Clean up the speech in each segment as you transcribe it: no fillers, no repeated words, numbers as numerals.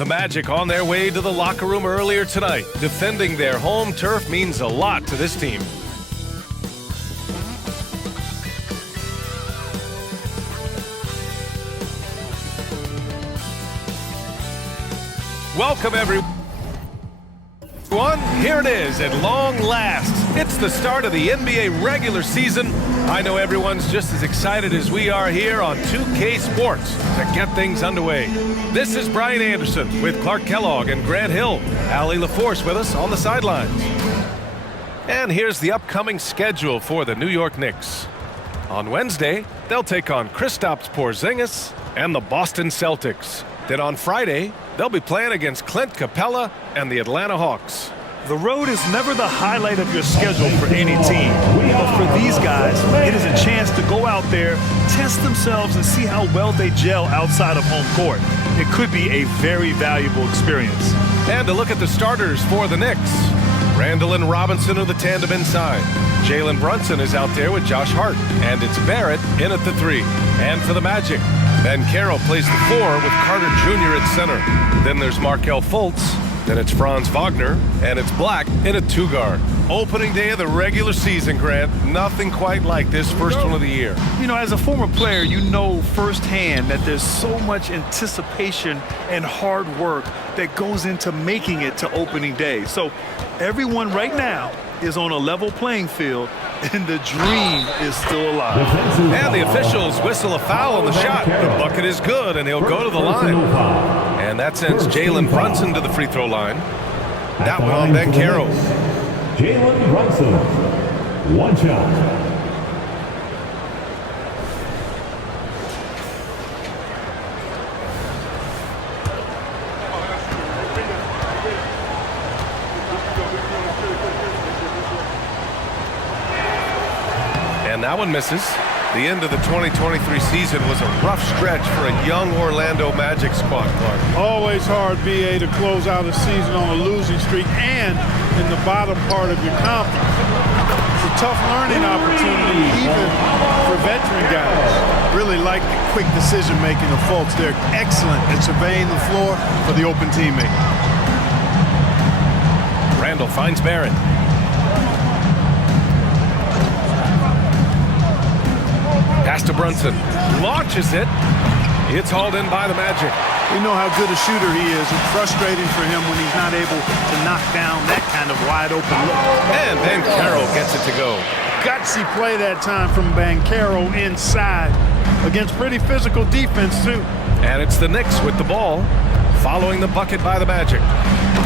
The Magic on their way to the locker room earlier tonight. Defending their home turf means a lot to this team. Welcome everyone. Here it is at long last. It's the start of the NBA regular season. I know everyone's just as excited as we are here on 2K Sports to get things underway. This is Brian Anderson with Clark Kellogg and Grant Hill. Allie LaForce with us on the sidelines. And here's the upcoming schedule for the New York Knicks. On Wednesday, they'll take on Kristaps Porzingis and the Boston Celtics. Then on Friday, they'll be playing against Clint Capella and the Atlanta Hawks. The road is never the highlight of your schedule for any team. But for these guys, it is a chance to go out there, test themselves, and see how well they gel outside of home court. It could be a very valuable experience. And to look at the starters for the Knicks. Randall and Robinson are the tandem inside. Jalen Brunson is out there with Josh Hart. And it's Barrett in at the 3. And for the Magic, Ben Carroll plays the 4 with Carter Jr. at center. Then there's Markelle Fultz. Then it's Franz Wagner. And it's Black in a 2-guard. Opening day of the regular season, Grant. Nothing quite like this first one of the year. You know, as a former player, you know firsthand that there's so much anticipation and hard work that goes into making it to opening day. So everyone right now is on a level playing field, and the dream is still alive. And the officials whistle a foul on the shot. The bucket is good, and he'll go to the line. And that sends Jalen Brunson to the free throw line. That one on Ben Carroll. Jalen Brunson, 1 shot. And that one misses. The end of the 2023 season was a rough stretch for a young Orlando Magic squad, Clark. Always hard, BA, to close out a season on a losing streak and in the bottom part of your conference. It's a tough learning opportunity, even for veteran guys. Really like the quick decision-making of Fultz. They're excellent at surveying the floor for the open teammate. Randall finds Barrett. Pass to Brunson. Launches it. It's hauled in by the Magic. We know how good a shooter he is. It's frustrating for him when he's not able to knock down that kind of wide-open look. And Ben Carroll gets it to go. Gutsy play that time from Ben Carroll inside against pretty physical defense, too. And it's the Knicks with the ball, following the bucket by the Magic.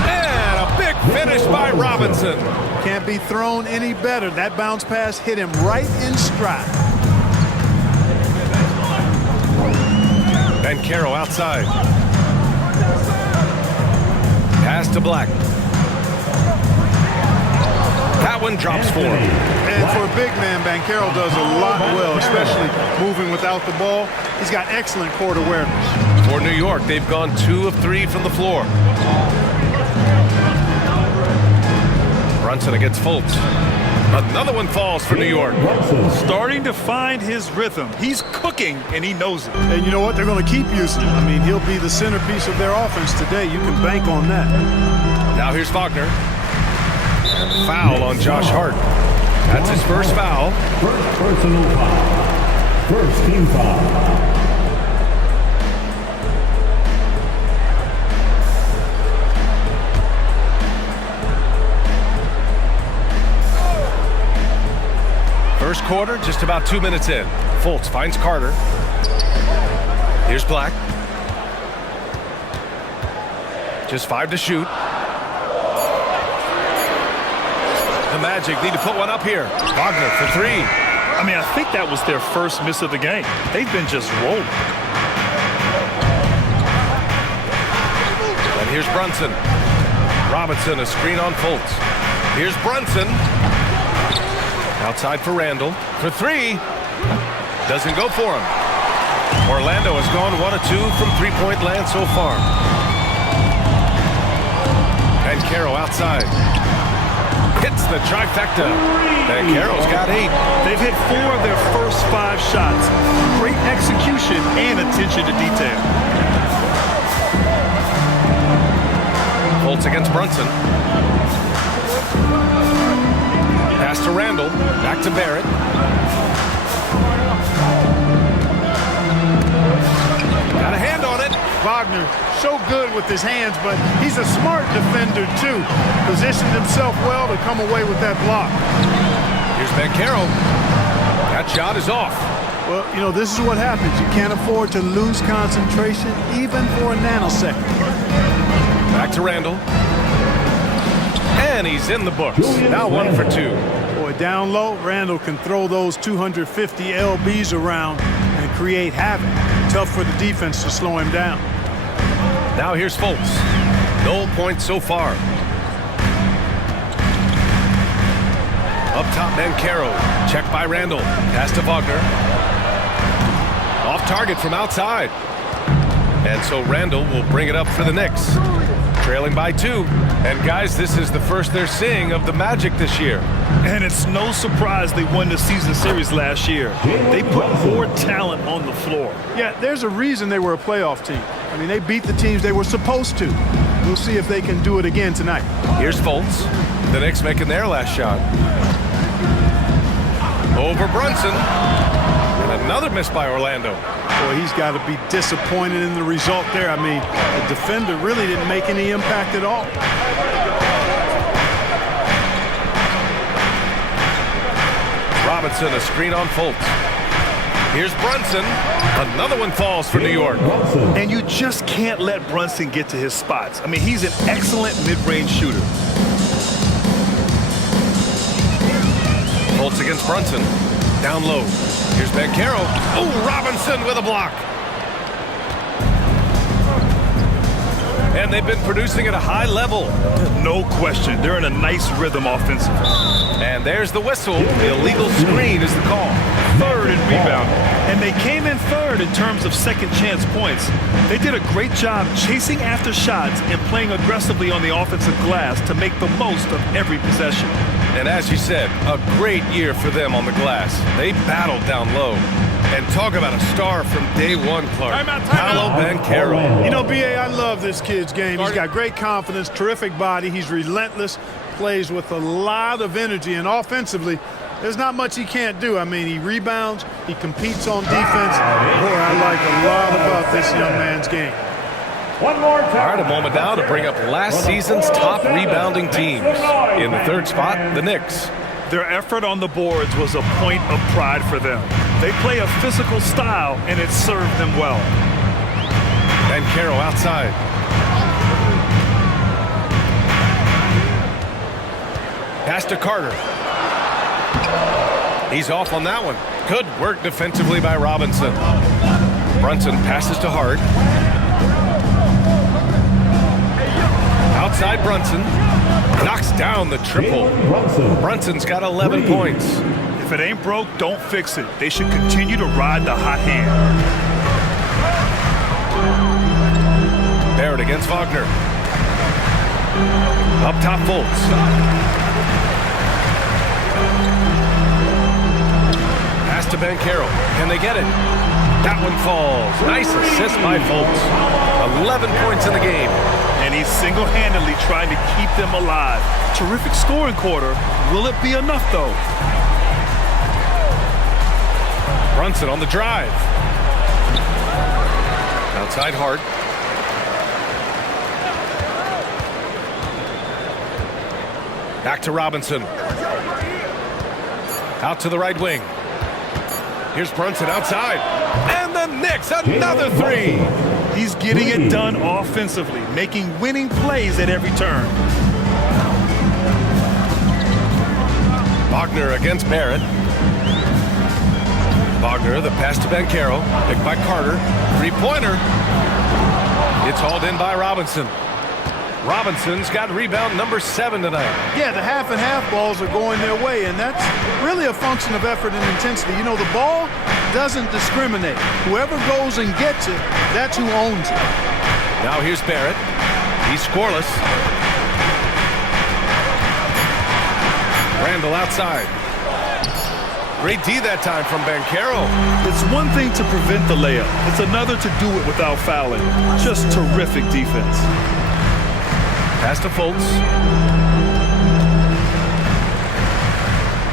And a big finish by Robinson. Can't be thrown any better. That bounce pass hit him right in stride. Ben Carroll outside. Pass to Black. That one drops for him. And for a big man, Ben Carroll does a lot well, especially moving without the ball. He's got excellent court awareness. For New York, they've gone 2 of 3 from the floor. Brunson against Fultz. Another one falls for New York. Starting to find his rhythm. He's cooking, and he knows it. And you know what? They're going to keep using him. I mean, he'll be the centerpiece of their offense today. You can bank on that. Now here's Wagner. And a foul on Josh Hart. That's his first foul. First personal foul. First team foul. First quarter, just about 2 minutes in. Fultz finds Carter. Here's Black. Just 5 to shoot. The Magic need to put one up here. Wagner for 3. I mean, I think that was their first miss of the game. They've been just rolling. And here's Brunson. Robinson, a screen on Fultz. Here's Brunson. Outside for Randall. For 3. Doesn't go for him. Orlando has gone 1 of 2 from three-point land so far. And Carroll outside. Hits the trifecta. And Carroll's got 8. They've hit 4 of their first 5 shots. Great execution and attention to detail. Holtz against Brunson. Pass to Randall. Back to Barrett. Got a hand on it. Wagner, so good with his hands, but he's a smart defender, too. Positioned himself well to come away with that block. Here's Bancaro. That shot is off. Well, you know, this is what happens. You can't afford to lose concentration, even for a nanosecond. Back to Randall. And he's in the books. Now 1 for 2. Boy, down low, Randall can throw those 250 LBs around and create havoc. Tough for the defense to slow him down. Now here's Fultz. No points so far. Up top, Bancaro. Check by Randall. Pass to Wagner. Off target from outside. And so Randall will bring it up for the Knicks. Trailing by 2. And guys, this is the first they're seeing of the Magic this year. And it's no surprise they won the season series last year. They put more talent on the floor. Yeah, there's a reason they were a playoff team. I mean, they beat the teams they were supposed to. We'll see if they can do it again tonight. Here's Fultz. The Knicks making their last shot. Over Brunson. And another miss by Orlando. Boy, he's got to be disappointed in the result there. I mean, the defender really didn't make any impact at all. Robinson, a screen on Fultz. Here's Brunson. Another one falls for New York. And you just can't let Brunson get to his spots. I mean, he's an excellent mid-range shooter. Fultz against Brunson. Down low. Here's Bancaro. Oh, Robinson with a block. And they've been producing at a high level. No question. They're in a nice rhythm offensively. And there's the whistle. The illegal screen is the call. Third in rebounding. And they came in third in terms of second chance points. They did a great job chasing after shots and playing aggressively on the offensive glass to make the most of every possession. And as you said, a great year for them on the glass. They battled down low. And talk about a star from day one, Clark. Paolo Bancaro. You know, B.A., I love this kid's game. He's got great confidence, terrific body. He's relentless, plays with a lot of energy, and offensively, there's not much he can't do. I mean, he rebounds, he competes on defense. Boy, I like a lot about this young man's game. One more time. All right, a moment now to bring up last season's top rebounding teams. In the third spot, the Knicks. Their effort on the boards was a point of pride for them. They play a physical style, and it served them well. Bancaro outside. Pass to Carter. He's off on that one. Good work defensively by Robinson. Brunson passes to Hart. Outside Brunson. Knocks down the triple. Brunson's got 11 points. If it ain't broke, don't fix it. They should continue to ride the hot hand. Barrett against Wagner. Up top, Fultz. Pass to Bancaro. Can they get it? That one falls. Nice assist by Fultz. 11 points in the game. And he's single-handedly trying to keep them alive. Terrific scoring quarter. Will it be enough, though? Brunson on the drive. Outside Hart. Back to Robinson. Out to the right wing. Here's Brunson outside. And the Knicks, another three. He's getting it done offensively, making winning plays at every turn. Wagner against Barrett. Wagner, the pass to Bancaro. Picked by Carter. Three-pointer. It's hauled in by Robinson. Robinson's got rebound number 7 tonight. Yeah, the half-and-half balls are going their way, and that's really a function of effort and intensity. You know, the ball doesn't discriminate. Whoever goes and gets it, that's who owns it. Now here's Barrett. He's scoreless. Randall outside. Great D that time from Bancaro. It's one thing to prevent the layup. It's another to do it without fouling. Just terrific defense. Pass to Fultz.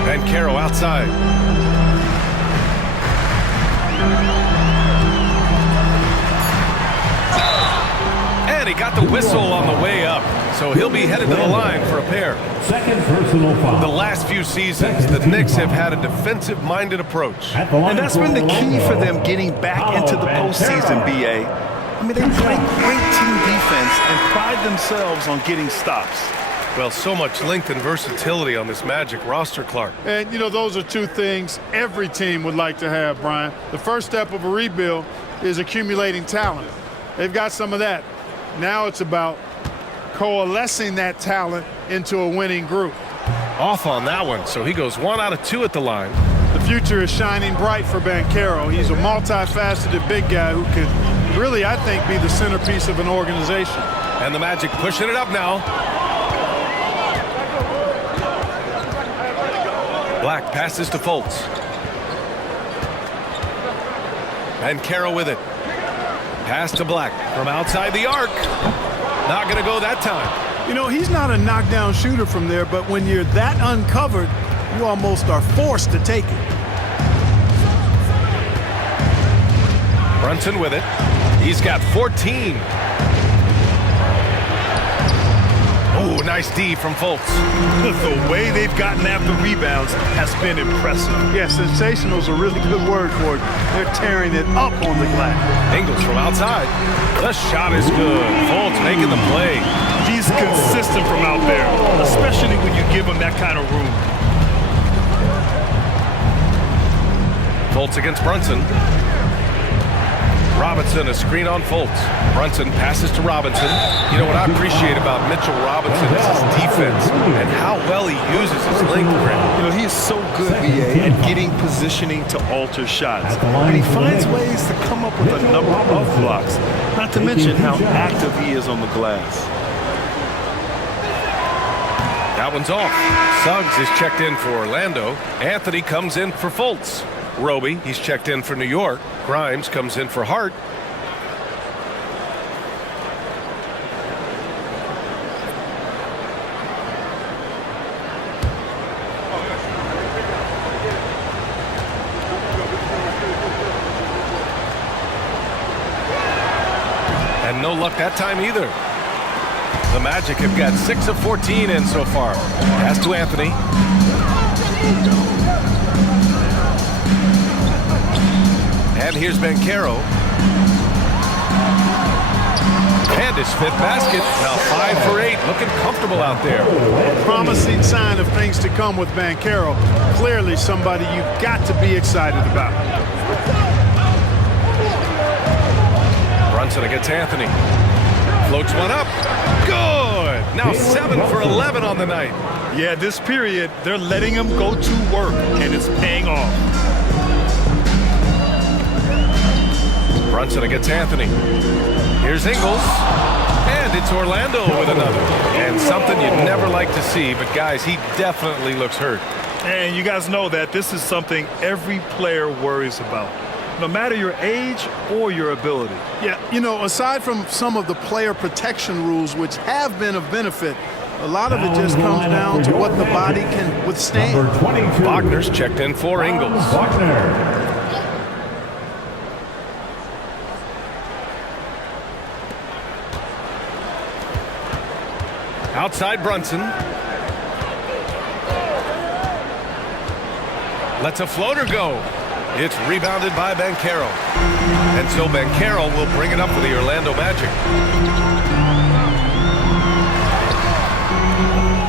Bancaro outside. And he got the whistle on the way up, so he'll be headed to the line for a pair. Second personal foul. The last few seasons, the Knicks have had a defensive-minded approach. And that's been the key for them getting back into the postseason, B.A. I mean, they play great team defense and pride themselves on getting stops. Well, so much length and versatility on this Magic roster, Clark. And, you know, those are two things every team would like to have, Brian. The first step of a rebuild is accumulating talent. They've got some of that. Now it's about coalescing that talent into a winning group. Off on that one, so he goes 1 out of 2 at the line. The future is shining bright for Bancaro. He's a multifaceted big guy who could really, I think, be the centerpiece of an organization. And the Magic pushing it up now. Black passes to Fultz. Bancaro with it. Pass to Black from outside the arc. Not going to go that time. You know, he's not a knockdown shooter from there, but when you're that uncovered, you almost are forced to take it. Brunson with it. He's got 14. Oh, nice D from Fultz. The way they've gotten after rebounds has been impressive. Yeah, sensational is a really good word for it. They're tearing it up on the glass. Ingles from outside. The shot is good. Fultz making the play. He's consistent from out there, especially when you give him that kind of room. Fultz against Brunson. Robinson, a screen on Fultz. Brunson passes to Robinson. You know what I appreciate about Mitchell Robinson is his defense and how well he uses his length. You know, he is so good, B.A., at getting positioning to alter shots. And he finds ways to come up with a number of blocks, not to mention how active he is on the glass. That one's off. Suggs is checked in for Orlando. Anthony comes in for Fultz. Roby, he's checked in for New York. Grimes comes in for Hart. And no luck that time either. The Magic have got 6 of 14 in so far. Pass to Anthony. And here's Bancaro. And his 5th basket. Now 5 for 8. Looking comfortable out there. A promising sign of things to come with Bancaro. Clearly somebody you've got to be excited about. Brunson against Anthony. Floats one up. Good. Now 7 for 11 on the night. Yeah, this period, they're letting him go to work, and it's paying off. Brunson against Anthony. Here's Ingles. And it's Orlando with another. And something you'd never like to see, but guys, he definitely looks hurt. And you guys know that this is something every player worries about, no matter your age or your ability. Yeah, you know, aside from some of the player protection rules, which have been of benefit, a lot of it just comes down to what the body can withstand. Wagner's checked in for Ingles. Wagner. Outside Brunson. Lets a floater go. It's rebounded by Bancaro. And so Bancaro will bring it up for the Orlando Magic.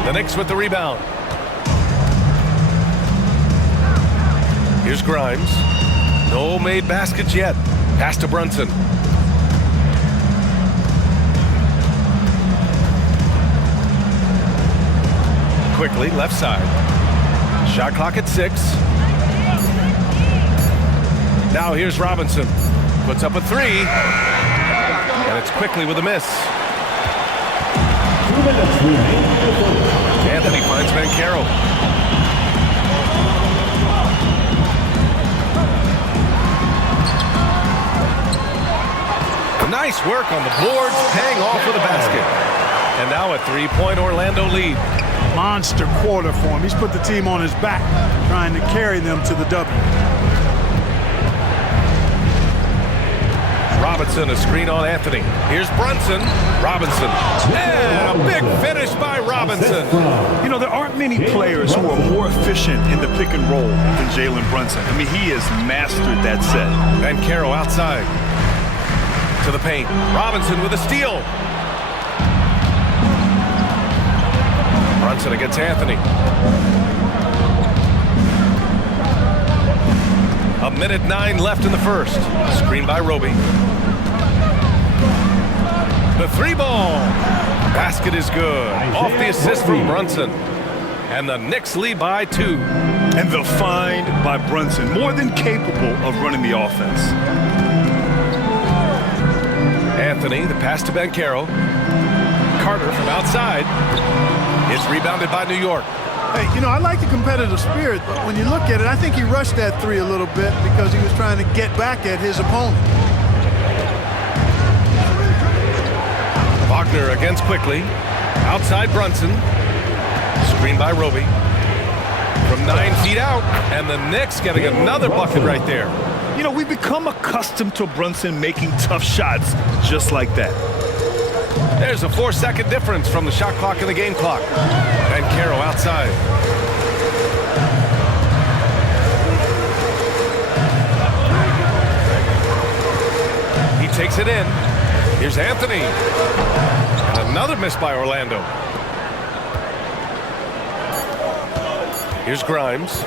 The Knicks with the rebound. Here's Grimes. No made baskets yet. Pass to Brunson. Quickly, left side. Shot clock at 6. Now here's Robinson. Puts up a 3. And it's quickly with a miss. Anthony finds Bancaro. Nice work on the boards, paying off with a basket. And now a three-point Orlando lead. Monster quarter for him. He's put the team on his back, trying to carry them to the W. Robinson, a screen on Anthony. Here's Brunson. Robinson. And a big finish by Robinson. You know, there aren't many players who are more efficient in the pick and roll than Jalen Brunson. I mean, he has mastered that set. And Caro outside. To the paint. Robinson with a steal. Brunson against Anthony. A minute 9 left in the first. Screen by Roby. The three ball. Basket is good. Off the assist from Brunson. And the Knicks lead by 2. And the find by Brunson, more than capable of running the offense. Anthony, the pass to Caro. Carter from outside. It's rebounded by New York. Hey, you know, I like the competitive spirit, but when you look at it, I think he rushed that three a little bit because he was trying to get back at his opponent. Wagner against quickly. Outside Brunson. Screen by Roby. From 9 feet out. And the Knicks getting another bucket right there. You know, we've become accustomed to Brunson making tough shots just like that. There's a 4-second difference from the shot clock and the game clock. And Caro outside. He takes it in. Here's Anthony. And another miss by Orlando. Here's Grimes.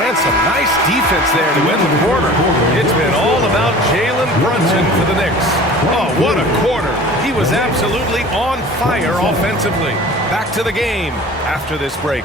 And some nice defense there to end the quarter. It's been all about Jalen Brunson for the Knicks. Oh, what a quarter. He was absolutely on fire offensively. Back to the game after this break.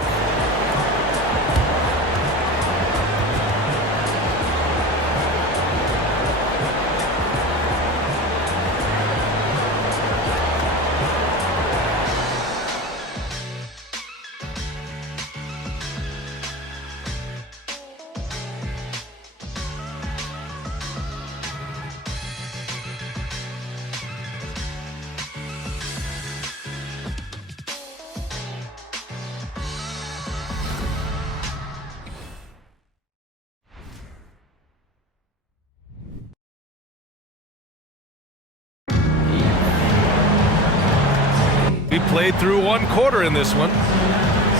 We played through one quarter in this one.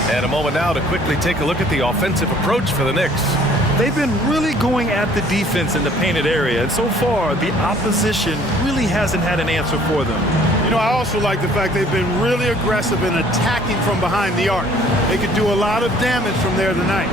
And a moment now to quickly take a look at the offensive approach for the Knicks. They've been really going at the defense in the painted area, and so far the opposition really hasn't had an answer for them. You know, I also like the fact they've been really aggressive in attacking from behind the arc. They could do a lot of damage from there tonight.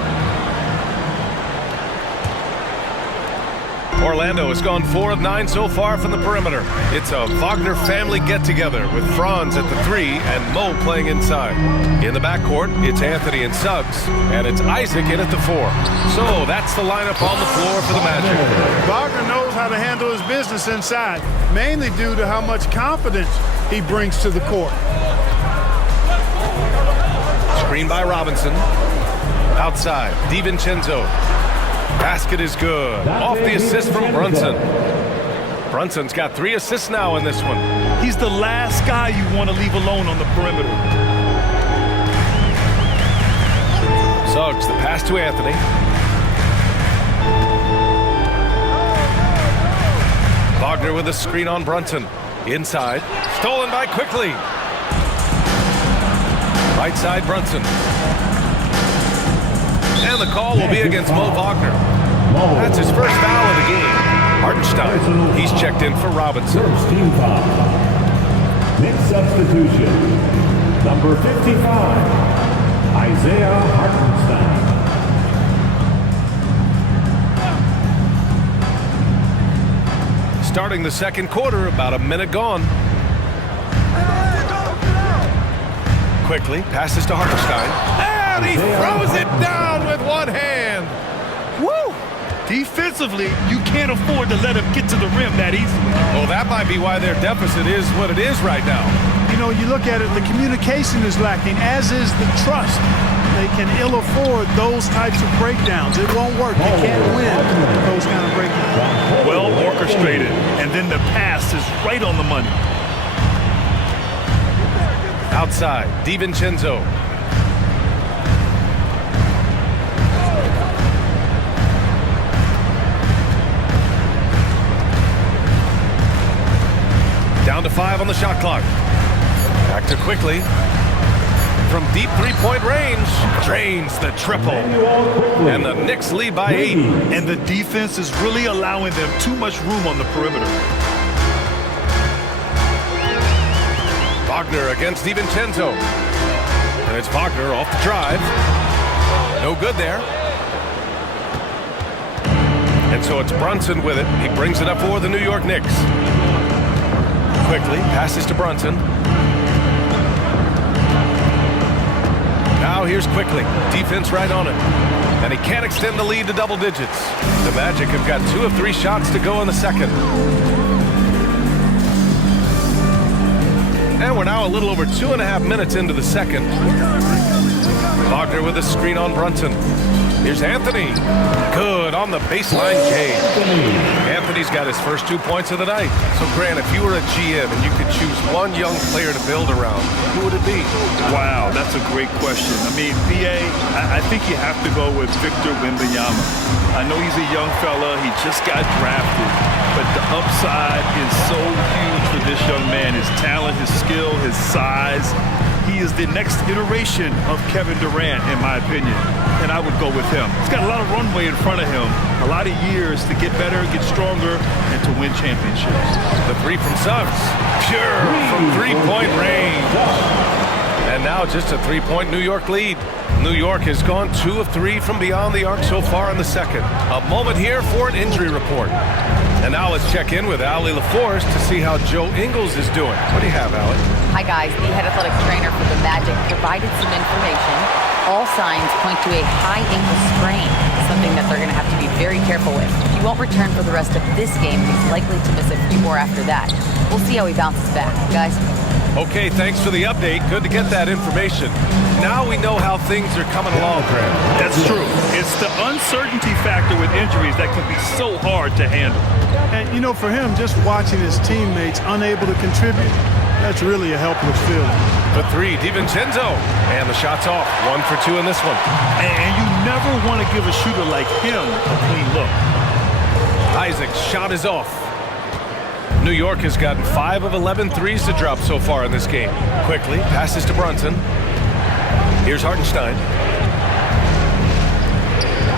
Orlando has gone 4 of 9 so far from the perimeter. It's a Wagner family get-together with Franz at the 3 and Mo playing inside. In the backcourt, it's Anthony and Suggs, and it's Isaac in at the 4. So that's the lineup on the floor for the Magic. Wagner knows how to handle his business inside, mainly due to how much confidence he brings to the court. Screen by Robinson. Outside, DiVincenzo. Basket is good. Off the assist from Brunson. Brunson's got 3 assists now in this one. He's the last guy you want to leave alone on the perimeter. Suggs, the pass to Anthony. Wagner with a screen on Brunson. Inside. Stolen by Quickly. Right side, Brunson. And the call will be against Mo Wagner. That's his first foul of the game. Hartenstein, he's checked in for Robinson. First team foul. Next substitution. Number 55, Isaiah Hartenstein. Starting the second quarter, about a minute gone. Quickly, passes to Hartenstein. And he throws it down with one hand. Woo! Defensively, you can't afford to let him get to the rim that easily. Well, that might be why their deficit is what it is right now. You know, you look at it, the communication is lacking, as is the trust. They can ill afford those types of breakdowns. It won't work. They can't win those kind of breakdowns. Well orchestrated, and then the pass is right on the money. outside. DiVincenzo. Down to 5 on the shot clock. Back to quickly. From deep three-point range, drains the triple. And the Knicks lead by 8. And the defense is really allowing them too much room on the perimeter. Wagner against DiVincenzo. And it's Wagner off the drive. No good there. And so it's Brunson with it. He brings it up for the New York Knicks. Quickly, passes to Brunson. Now here's Quickly. Defense right on him. And he can't extend the lead to double digits. The Magic have got 2 of 3 shots to go in the second. And we're now a little over 2.5 minutes into the second. Wagner with a screen on Brunson. Here's Anthony. Good on the baseline K. Anthony's got his first 2 points of the night. So, Grant, if you were a GM and you could choose one young player to build around, who would it be? Wow, that's a great question. I mean, BA, I think you have to go with Victor Wembanyama. I know he's a young fella. He just got drafted. But the upside is so huge for this young man. His talent, his skill, his size. He is the next iteration of Kevin Durant, in my opinion. And I would go with him. He's got a lot of runway in front of him. A lot of years to get better, get stronger, and to win championships. The 3 from Suggs. Pure from three-point range. And now just a 3-point New York lead. New York has gone 2 of 3 from beyond the arc so far in the second. A moment here for an injury report. And now let's check in with Allie LaForce to see how Joe Ingles is doing. What do you have, Allie? Hi, guys. The head athletic trainer for the Magic provided some information. All signs point to a high ankle sprain, something that they're going to have to be very careful with. He won't return for the rest of this game, and he's likely to miss a few more after that. We'll see how he bounces back, guys. Okay, thanks for the update. Good to get that information. Now we know how things are coming along, Grant. That's true. It's the uncertainty factor with injuries that can be so hard to handle. And, you know, for him, just watching his teammates unable to contribute, that's really a helpless feeling. The 3, DiVincenzo. And the shot's off. 1 for 2 in this one. And you never want to give a shooter like him a clean look. Isaac's shot is off. New York has gotten 5 of 11 threes to drop so far in this game. Quickly, passes to Brunson. Here's Hartenstein.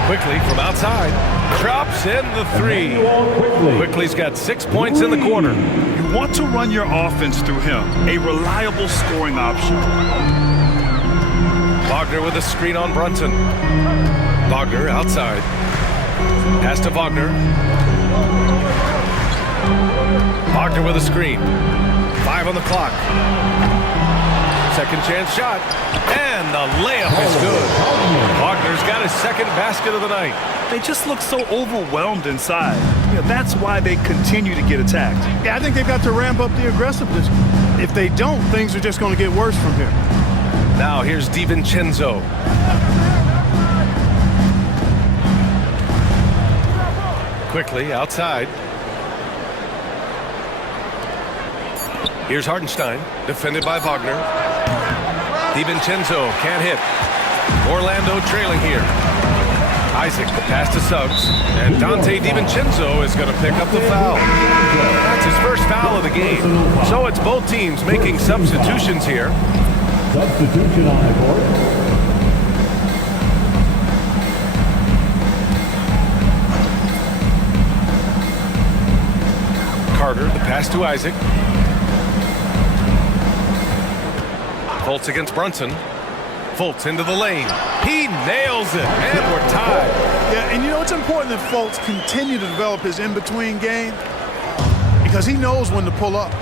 Quickly from outside. Drops in the 3. Quickly's got 6 points in the quarter. You want to run your offense through him. A reliable scoring option. Wagner with a screen on Brunson. Wagner outside. Pass to Wagner. Wagner with a screen. 5 on the clock. Second chance shot. And the layup is good. Wagner's got his second basket of the night. They just look so overwhelmed inside. You know, that's why they continue to get attacked. Yeah, I think they've got to ramp up the aggressiveness. If they don't, things are just going to get worse from here. Now here's DiVincenzo. Quickly outside. Here's Hartenstein, defended by Wagner. DiVincenzo can't hit. Orlando trailing here. Isaac, the pass to Suggs. And Dante DiVincenzo is going to pick up the foul. That's his first foul of the game. So it's both teams making substitutions here. Substitution on the court. Carter, the pass to Isaac. Fultz against Brunson. Fultz into the lane. He nails it, and we're tied. Yeah, and you know, it's important that Fultz continue to develop his in-between game because he knows when to pull up.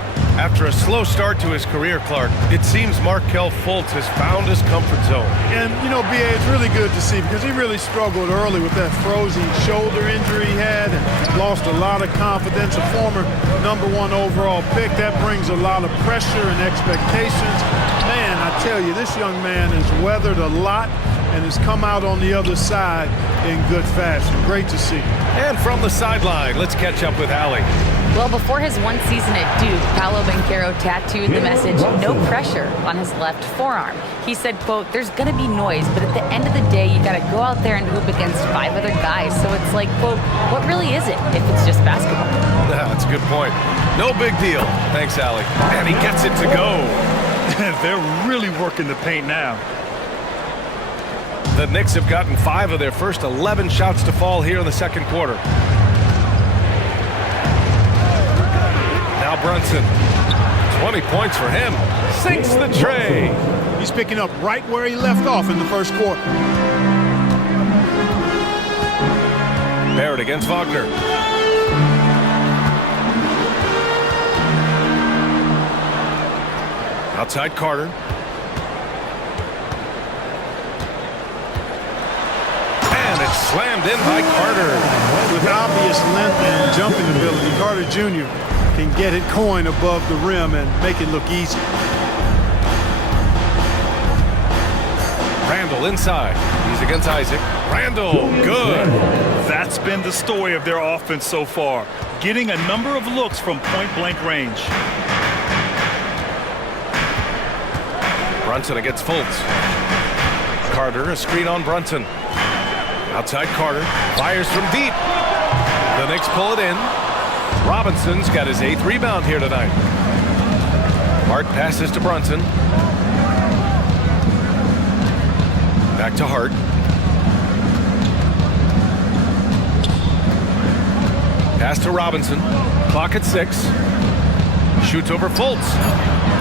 After a slow start to his career, Clark, it seems Markelle Fultz has found his comfort zone. And, you know, B.A., it's really good to see because he really struggled early with that frozen shoulder injury he had and lost a lot of confidence. A former #1 overall pick, that brings a lot of pressure and expectations. Man, I tell you, this young man has weathered a lot and has come out on the other side in good fashion. Great to see. And from the sideline, let's catch up with Allie. Well, before his one season at Duke, Paolo Banchero tattooed the message, "No pressure," on his left forearm. He said, quote, "There's going to be noise, but at the end of the day, you got to go out there and hoop against 5 other guys. So it's like, quote, what really is it if it's just basketball?" That's a good point. No big deal. Thanks, Allie. And he gets it to go. They're really working the paint now. The Knicks have gotten 5 of their first 11 shots to fall here in the second quarter. Now Brunson. 20 points for him. Sinks the tray. He's picking up right where he left off in the first quarter. Barrett against Wagner. Outside Carter. And it's slammed in by Carter. With obvious length and jumping ability, Carter Jr. can get it coin above the rim and make it look easy. Randall inside. He's against Isaac. Randall, good. That's been the story of their offense so far, getting a number of looks from point-blank range. Brunson against Fultz. Carter, a screen on Brunson. Outside Carter, fires from deep. The Knicks pull it in. Robinson's got his 8th rebound here tonight. Hart passes to Brunson. Back to Hart. Pass to Robinson. Clock at 6. Shoots over Fultz.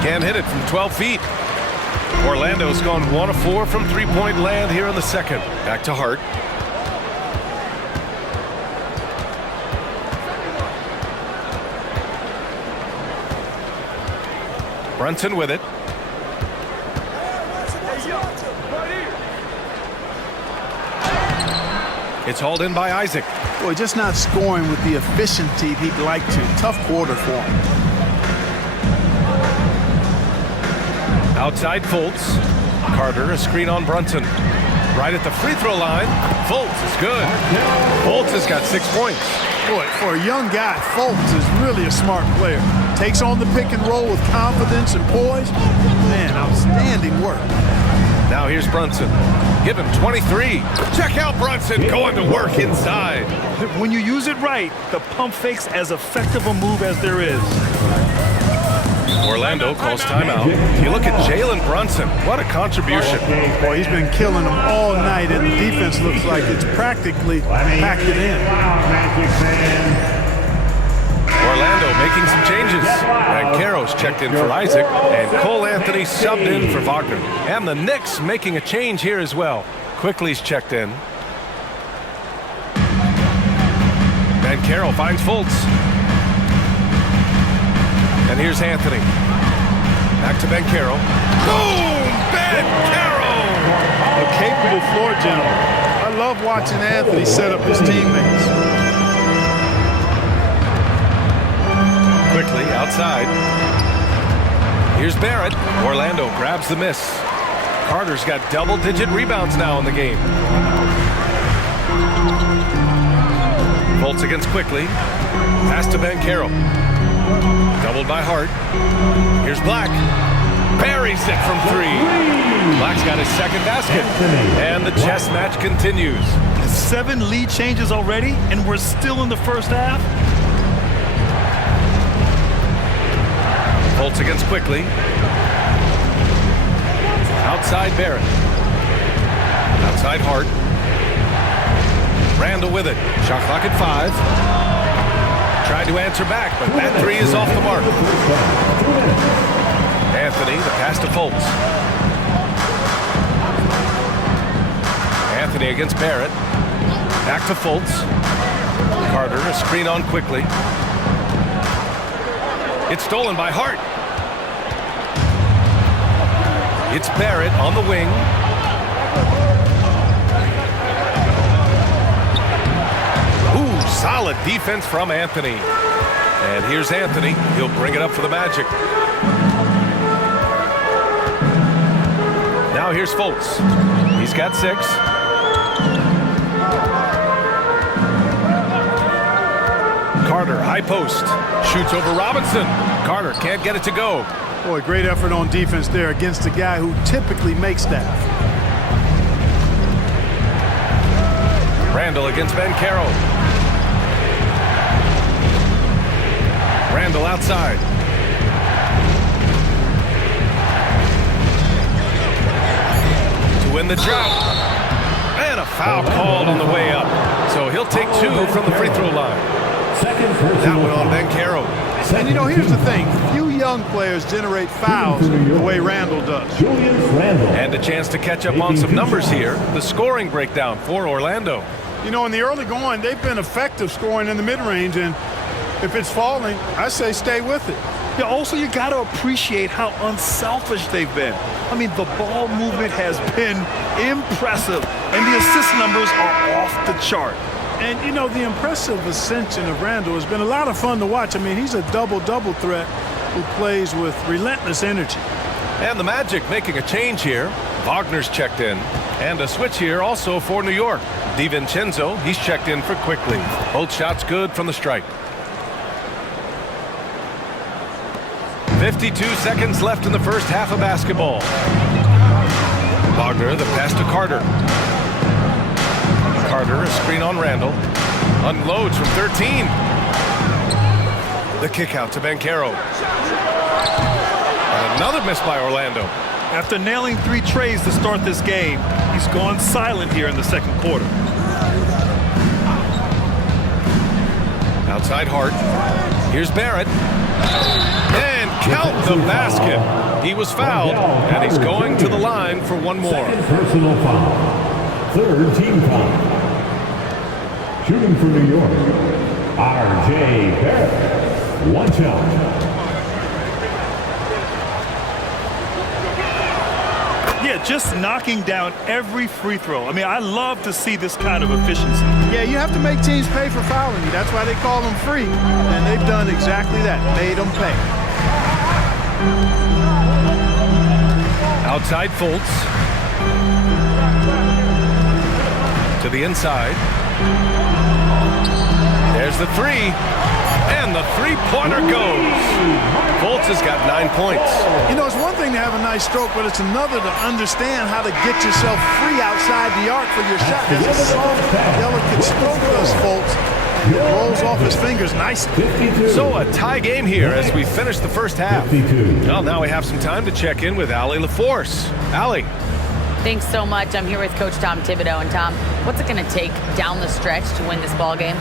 Can't hit it from 12 feet. Orlando's gone 1 of 4 from three-point land here in the second. Back to Hart. Brunson with it. It's hauled in by Isaac. Boy, just not scoring with the efficiency he'd like to. Tough quarter for him. Outside Fultz. Carter, a screen on Brunson. Right at the free throw line. Fultz is good. Fultz has got 6 points. Boy, for a young guy, Fultz is really a smart player. Takes on the pick and roll with confidence and poise. Man, outstanding work. Now here's Brunson. Give him 23. Check out Brunson going to work inside. When you use it right, the pump fake's as effective a move as there is. Orlando calls timeout. You look at Jalen Brunson. What a contribution. Boy, he's been killing them all night, and the defense looks like it's practically packed it in. Orlando making some changes. Banchero's checked in for Isaac, and Cole Anthony subbed in for Wagner. And the Knicks making a change here as well. Quickly's checked in. Banchero finds Fultz. And here's Anthony. Back to Banchero. Boom! Banchero! A capable floor general. I love watching Anthony set up his teammates. Quickly outside. Here's Barrett. Orlando grabs the miss. Carter's got double-digit rebounds now in the game. Fultz against Quickly. Pass to Banchero. Doubled by Hart. Here's Black. Buries it from 3. Black's got his second basket. And the chess match continues. 7 lead changes already, and we're still in the first half. Fultz against Quickly. Outside Barrett. Outside Hart. Randall with it. Shot clock at 5. Tried to answer back, but that 3 is off the mark. Anthony, the pass to Fultz. Anthony against Barrett. Back to Fultz. Carter, a screen on Quickly. It's stolen by Hart. It's Barrett on the wing. Ooh, solid defense from Anthony. And here's Anthony. He'll bring it up for the Magic. Now here's Fultz. He's got 6. Carter, high post. Shoots over Robinson. Carter can't get it to go. Boy, great effort on defense there against a guy who typically makes that. Randall against Banchero. Randall outside. To win the drought. And a foul called on the way up. So he'll take 2 from the free throw line. That one on Banchero. And you know, here's the thing. Few young players generate fouls the way Randall does. And a chance to catch up on some numbers here. The scoring breakdown for Orlando. You know, in the early going, they've been effective scoring in the mid-range, and if it's falling, I say stay with it. Yeah, also, you got to appreciate how unselfish they've been. I mean, the ball movement has been impressive, and the assist numbers are off the chart. And, you know, the impressive ascension of Randall has been a lot of fun to watch. I mean, he's a double-double threat who plays with relentless energy. And the Magic making a change here. Wagner's checked in. And a switch here also for New York. DiVincenzo, he's checked in for Quickly. Both shots good from the stripe. 52 seconds left in the first half of basketball. Wagner, the pass to Carter. Carter, a screen on Randall. Unloads from 13. The kick out to Banchero. And another miss by Orlando. After nailing 3 trays to start this game, he's gone silent here in the second quarter. Outside Hart. Here's Barrett. And count the basket. He was fouled, and he's going to the line for one more. Second personal foul. Third team foul. Shooting for New York, R.J. Barrett. One shot. Yeah, just knocking down every free throw. I mean, I love to see this kind of efficiency. Yeah, you have to make teams pay for fouling you. That's why they call them free. And they've done exactly that, made them pay. Outside Fultz. To the inside. There's the 3. And the three-pointer goes. Fultz has got 9 points. You know, it's one thing to have a nice stroke, but it's another to understand how to get yourself free outside the arc for your shot. There's a soft, delicate stroke does Fultz. And it rolls off his fingers nicely. So a tie game here as we finish the first half. Well, now we have some time to check in with Allie LaForce. Allie. Thanks so much. I'm here with Coach Tom Thibodeau. And Tom, what's it going to take down the stretch to win this ball game?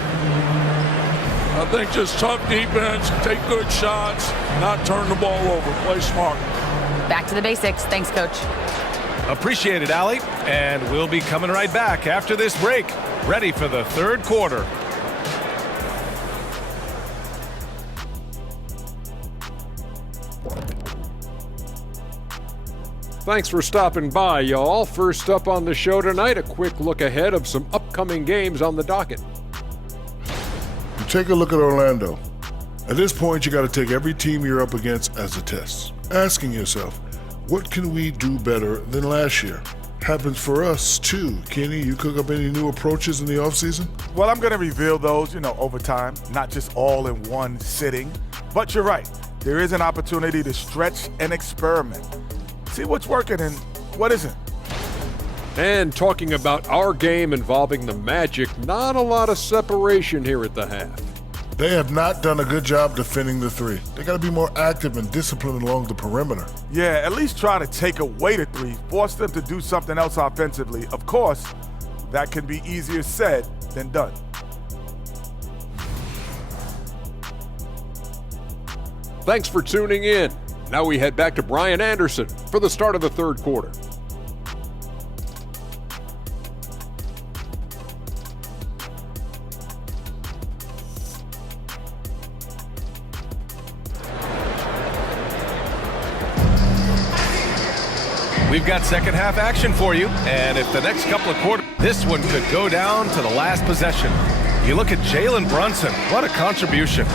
I think just tough defense, take good shots, not turn the ball over, play smart. Back to the basics. Thanks, Coach. Appreciate it, Allie. And we'll be coming right back after this break, ready for the third quarter. Thanks for stopping by, y'all. First up on the show tonight, a quick look ahead of some upcoming games on the docket. Take a look at Orlando. At this point, you got to take every team you're up against as a test, asking yourself, what can we do better than last year? Happens for us too. Kenny, you cook up any new approaches in the offseason? Well, I'm going to reveal those, over time, not just all in one sitting. But you're right. There is an opportunity to stretch and experiment. See what's working and what isn't. And talking about our game involving the Magic, not a lot of separation here at the half. They have not done a good job defending the 3. They got to be more active and disciplined along the perimeter. Yeah, at least try to take away the 3, force them to do something else offensively. Of course, that can be easier said than done. Thanks for tuning in. Now we head back to Brian Anderson for the start of the third quarter. We've got second half action for you, and if the next couple of quarters, this one could go down to the last possession. You look at Jalen Brunson, what a contribution.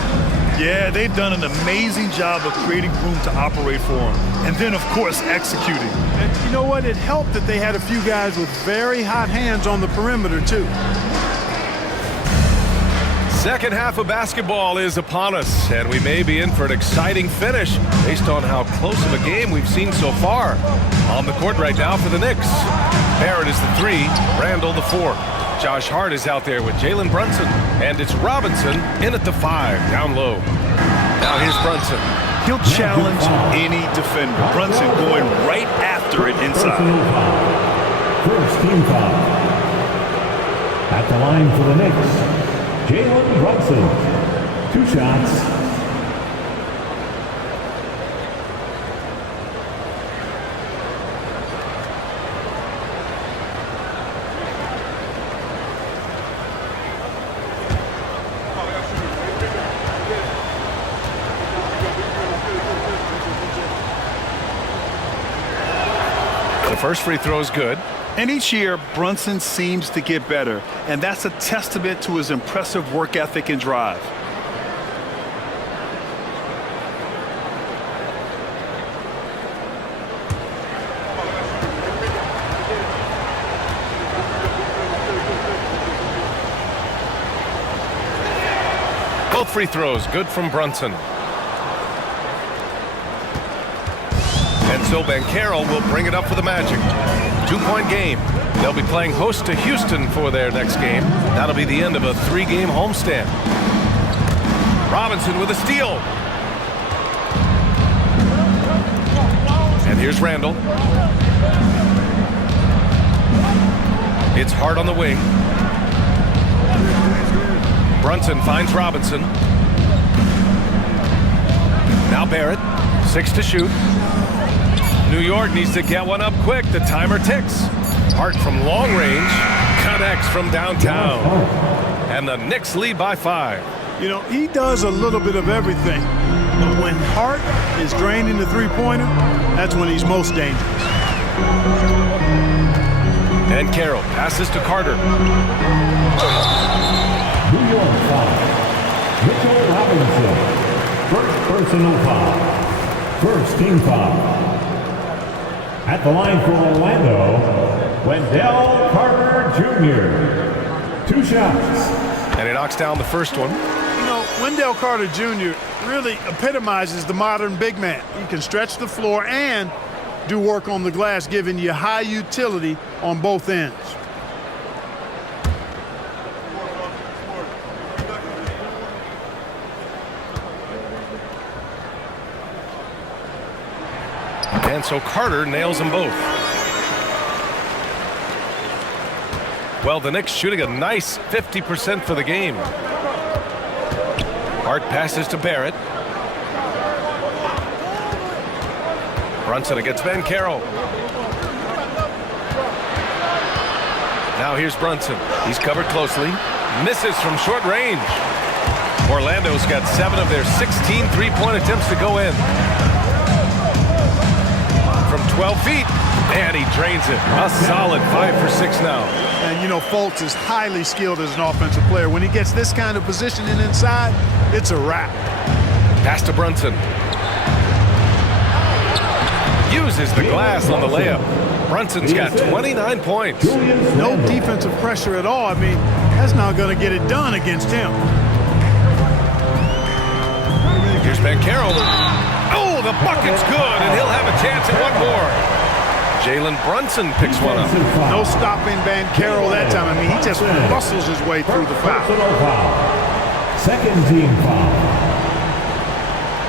Yeah, they've done an amazing job of creating room to operate for him. And then, of course, executing. And you know what? It helped that they had a few guys with very hot hands on the perimeter, too. Second half of basketball is upon us, and we may be in for an exciting finish based on how close of a game we've seen so far. On the court right now for the Knicks. Barrett is the 3, Randall the 4. Josh Hart is out there with Jalen Brunson, and it's Robinson in at the 5, down low. Now here's Brunson. He'll challenge any defender. Brunson going right after it inside. First team foul. At the line for the Knicks, Jalen Brunson. 2 shots. The first free throw is good. And each year, Brunson seems to get better, and that's a testament to his impressive work ethic and drive. Both free throws good from Brunson. And so Banchero will bring it up for the Magic. 2-point game. They'll be playing host to Houston for their next game. That'll be the end of a 3-game homestand. Robinson with a steal. And here's Randall. It's Hart on the wing. Brunson finds Robinson. Now Barrett. 6 to shoot. New York needs to get one up quick. The timer ticks. Hart from long range connects from downtown. And the Knicks lead by 5. You know, he does a little bit of everything. But when Hart is draining the three-pointer, that's when he's most dangerous. And Carroll passes to Carter. New York foul. Mitchell Robinson. First personal foul. First team foul. At the line for Orlando, Wendell Carter Jr. 2 shots. And he knocks down the first one. You know, Wendell Carter Jr. really epitomizes the modern big man. He can stretch the floor and do work on the glass, giving you high utility on both ends. And so Carter nails them both. Well, the Knicks shooting a nice 50% for the game. Hart passes to Barrett. Brunson against Banchero. Now here's Brunson. He's covered closely. Misses from short range. Orlando's got 7 of their 16 three-point attempts to go in. From 12 feet, and he drains it. A solid 5 for 6 now. And, you know, Fultz is highly skilled as an offensive player. When he gets this kind of positioning inside, it's a wrap. Pass to Brunson. Uses the glass on the layup. Brunson's got 29 points. No defensive pressure at all. I mean, that's not going to get it done against him. Here's Banchero. Oh, the bucket's good, and he'll have a chance at one more. Jalen Brunson picks one up. No stopping Banchero that time. I mean, he just muscles his way through the foul. Second team foul.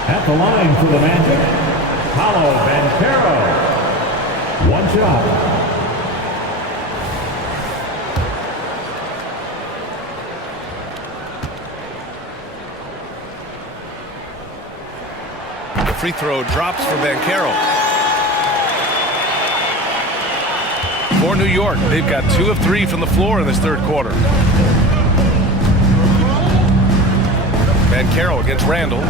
At the line for the Magic, Paolo Banchero. 1 shot. Free throw drops for Banchero. For New York, they've got 2 of 3 from the floor in this third quarter. Banchero against Randall.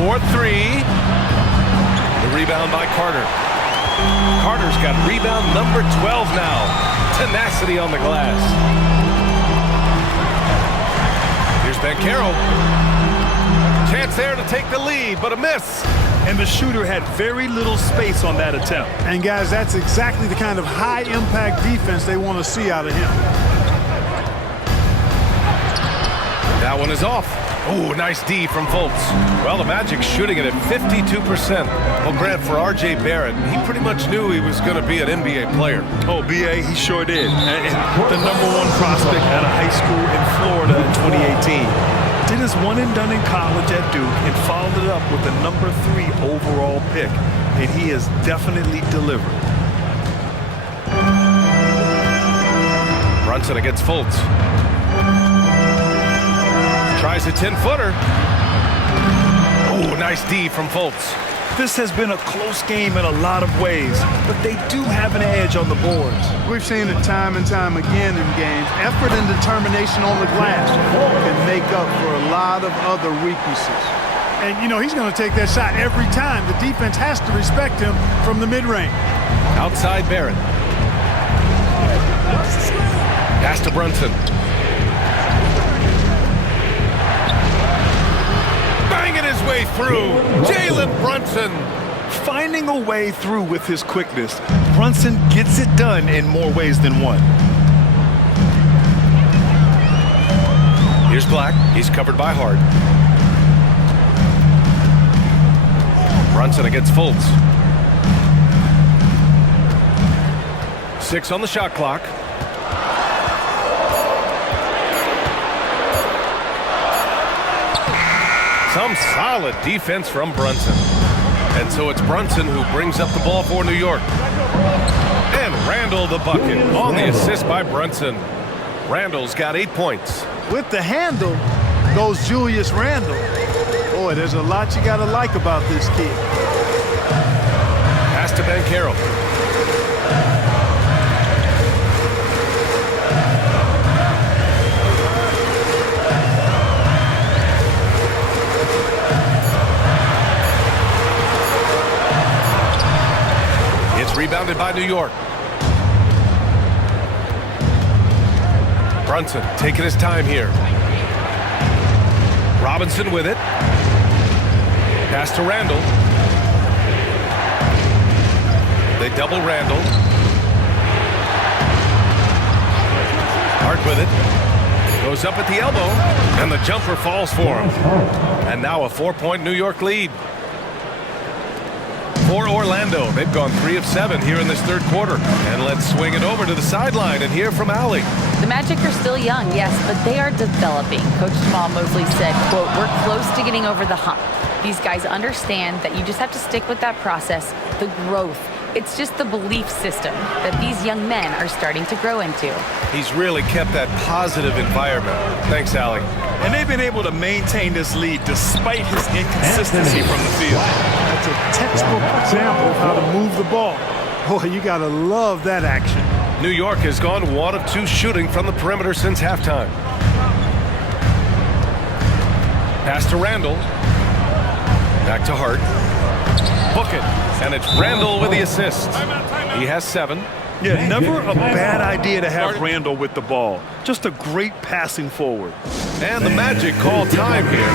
4-3. The rebound by Carter. Carter's got rebound number 12 now. Tenacity on the glass. Here's Banchero. Chance there to take the lead, but a miss. And the shooter had very little space on that attempt. And, guys, that's exactly the kind of high-impact defense they want to see out of him. That one is off. Oh, nice D from Fultz. Well, the Magic's shooting it at 52%. Well, Grant, for R.J. Barrett, he pretty much knew he was going to be an NBA player. Oh, B.A., he sure did. And the #1 prospect out of high school in Florida in 2018. Did his one and done in college at Duke and followed it up with the #3 overall pick. And he has definitely delivered. Brunson against Fultz. Tries a 10-footer. Oh, nice D from Fultz. This has been a close game in a lot of ways, but they do have an edge on the boards. We've seen it time and time again in games. Effort and determination on the glass can make up for a lot of other weaknesses. And, you know, he's going to take that shot every time. The defense has to respect him from the mid-range. Outside Barrett. Pass to Brunson. Banging his way through. Jalen Brunson. Finding a way through with his quickness. Brunson gets it done in more ways than one. Here's Black. He's covered by Hart. Brunson against Fultz. 6 on the shot clock. Some solid defense from Brunson. And so it's Brunson who brings up the ball for New York. And Randall the bucket on the assist by Brunson. Randall's got 8 points. With the handle goes Julius Randle. Boy, there's a lot you got to like about this kid. Pass to Banchero. It's rebounded by New York. Brunson taking his time here. Robinson with it. Pass to Randall. They double Randall. Hart with it. Goes up at the elbow. And the jumper falls for him. And now a 4-point New York lead. For Orlando, they've gone 3 of 7 here in this third quarter. And let's swing it over to the sideline and hear from Allie. The Magic are still young, yes, but they are developing. Coach Jamal Mosley said, quote, "We're close to getting over the hump. These guys understand that you just have to stick with that process, the growth. It's just the belief system that these young men are starting to grow into." He's really kept that positive environment. Thanks, Allie. And they've been able to maintain this lead despite his inconsistency from the field. That's a textbook example of how to move the ball. Boy, you got to love that action. New York has gone 1 of 2 shooting from the perimeter since halftime. Pass to Randall. Back to Hart. Book it. And it's Randall with the assist. He has 7. Yeah, never a bad idea to have Randall with the ball. Just a great passing forward. And the Magic call time here.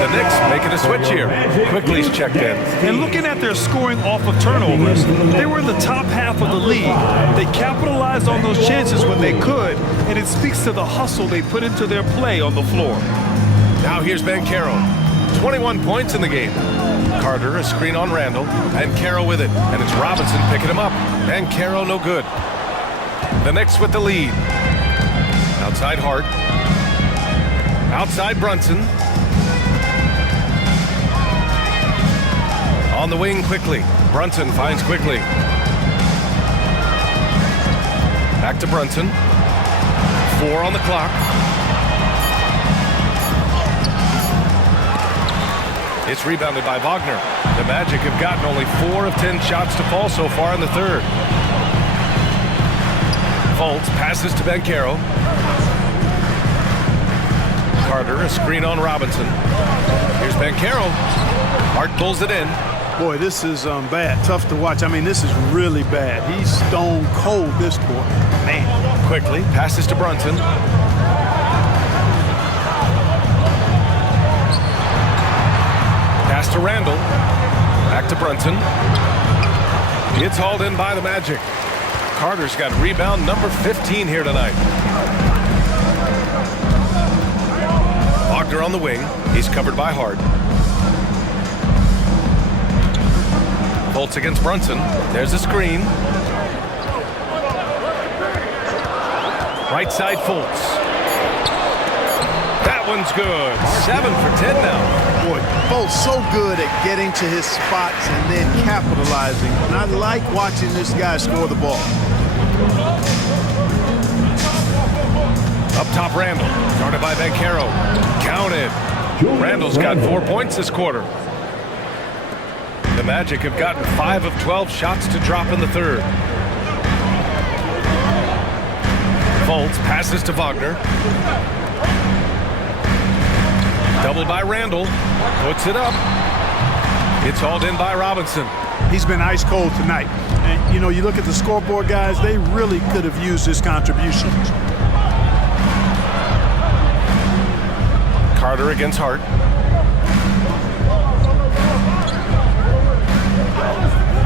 The Knicks making a switch here. Quickly's checked in. And looking at their scoring off of turnovers, they were in the top half of the league. They capitalized on those chances when they could, and it speaks to the hustle they put into their play on the floor. Now here's Banchero. 21 points in the game. Carter, a screen on Randall, and Caro with it. And it's Robinson picking him up. And Caro no good. The Knicks with the lead. Outside Hart. Outside Brunson. On the wing quickly. Brunson finds quickly. Back to Brunson. 4 on the clock. It's rebounded by Wagner. The Magic have gotten only 4 of 10 shots to fall so far in the third. Fultz passes to Banchero. Carter, a screen on Robinson. Here's Banchero. Hart pulls it in. Boy, this is bad. Tough to watch. I mean, this is really bad. He's stone cold this quarter. Man. Quickly, passes to Brunson. Pass to Randall. Back to Brunson. It's hauled in by the Magic. Carter's got rebound number 15 here tonight. Wagner on the wing. He's covered by Hart. Fultz against Brunson. There's a screen. Right side Fultz. That one's good. 7 for 10 now. Boy, Fultz so good at getting to his spots and then capitalizing. And I like watching this guy score the ball. Up top, Randall. Guarded by Banchero. Counted. Randall's got 4 points this quarter. The Magic have gotten 5 of 12 shots to drop in the third. Fultz passes to Wagner. Doubled by Randall. Puts it up. It's hauled in by Robinson. He's been ice cold tonight. And, you know, you look at the scoreboard, guys, they really could have used his contributions. Carter against Hart.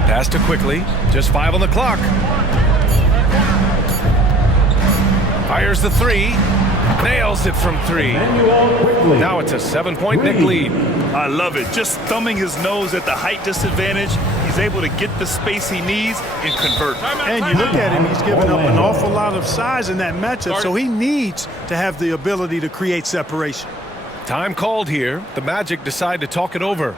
Pass to Quickly. Just 5 on the clock. Fires the 3. Nails it from 3. Now it's a 7-point Knick lead. I love it. Just thumbing his nose at the height disadvantage. He's able to get the space he needs and convert. And you look at him, he's given up an awful lot of size in that matchup, so he needs to have the ability to create separation. Time called here. The Magic decide to talk it over.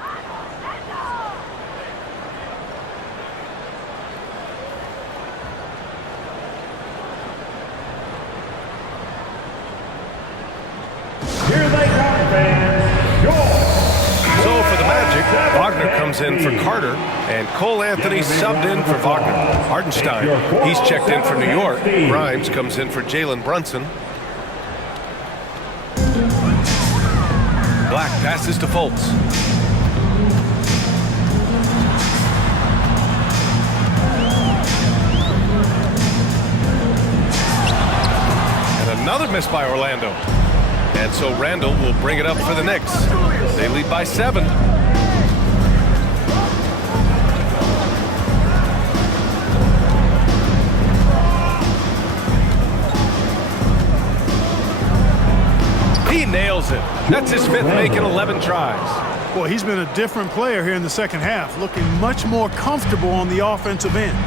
So for the Magic, Wagner comes in for Carter, and Cole Anthony subbed in for Wagner. Hartenstein, he's checked in for New York. Grimes comes in for Jalen Brunson. Black passes to Fultz. And another miss by Orlando. And so Randall will bring it up for the Knicks. They lead by 7. He nails it. That's his 5th make in 11 tries. Boy, he's been a different player here in the second half, looking much more comfortable on the offensive end.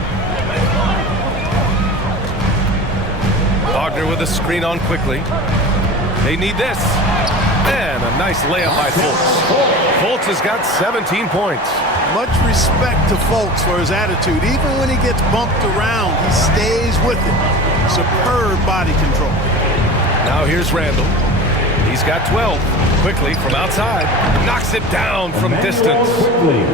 Wagner with a screen on Quickly. They need this. And a nice layup by Fultz. Fultz has got 17 points. Much respect to Fultz for his attitude. Even when he gets bumped around, he stays with it. Superb body control. Now here's Randall. He's got 12. Quickly from outside. Knocks it down from distance.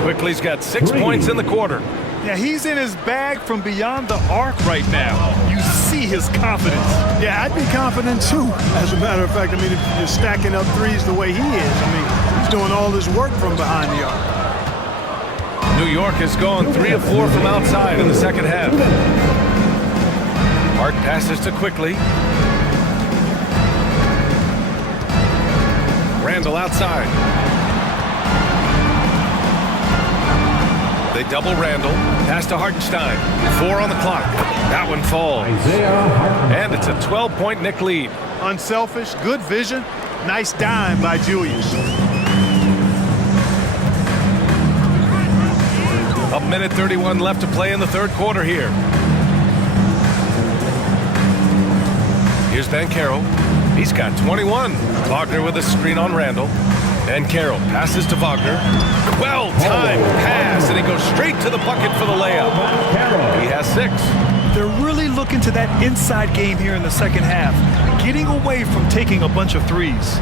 Quickly's got 6 points in the quarter. Yeah, he's in his bag from beyond the arc right now. You see his confidence. Yeah, I'd be confident too. As a matter of fact, I mean, if you're stacking up threes the way he is, I mean, he's doing all his work from behind the arc. New York has gone 3 of 4 from outside in the second half. Hart passes to Quickly. Randall outside. They double Randall. Pass to Hartenstein. 4 on the clock. That one falls. And it's a 12-point Knick lead. Unselfish, good vision. Nice dime by Julius. A minute 31 left to play in the third quarter here. Here's Banchero. He's got 21. Wagner with a screen on Randall. Banchero passes to Wagner. Well-timed pass, and he goes straight to the bucket for the layup. He has 6. They're really looking to that inside game here in the second half, getting away from taking a bunch of threes.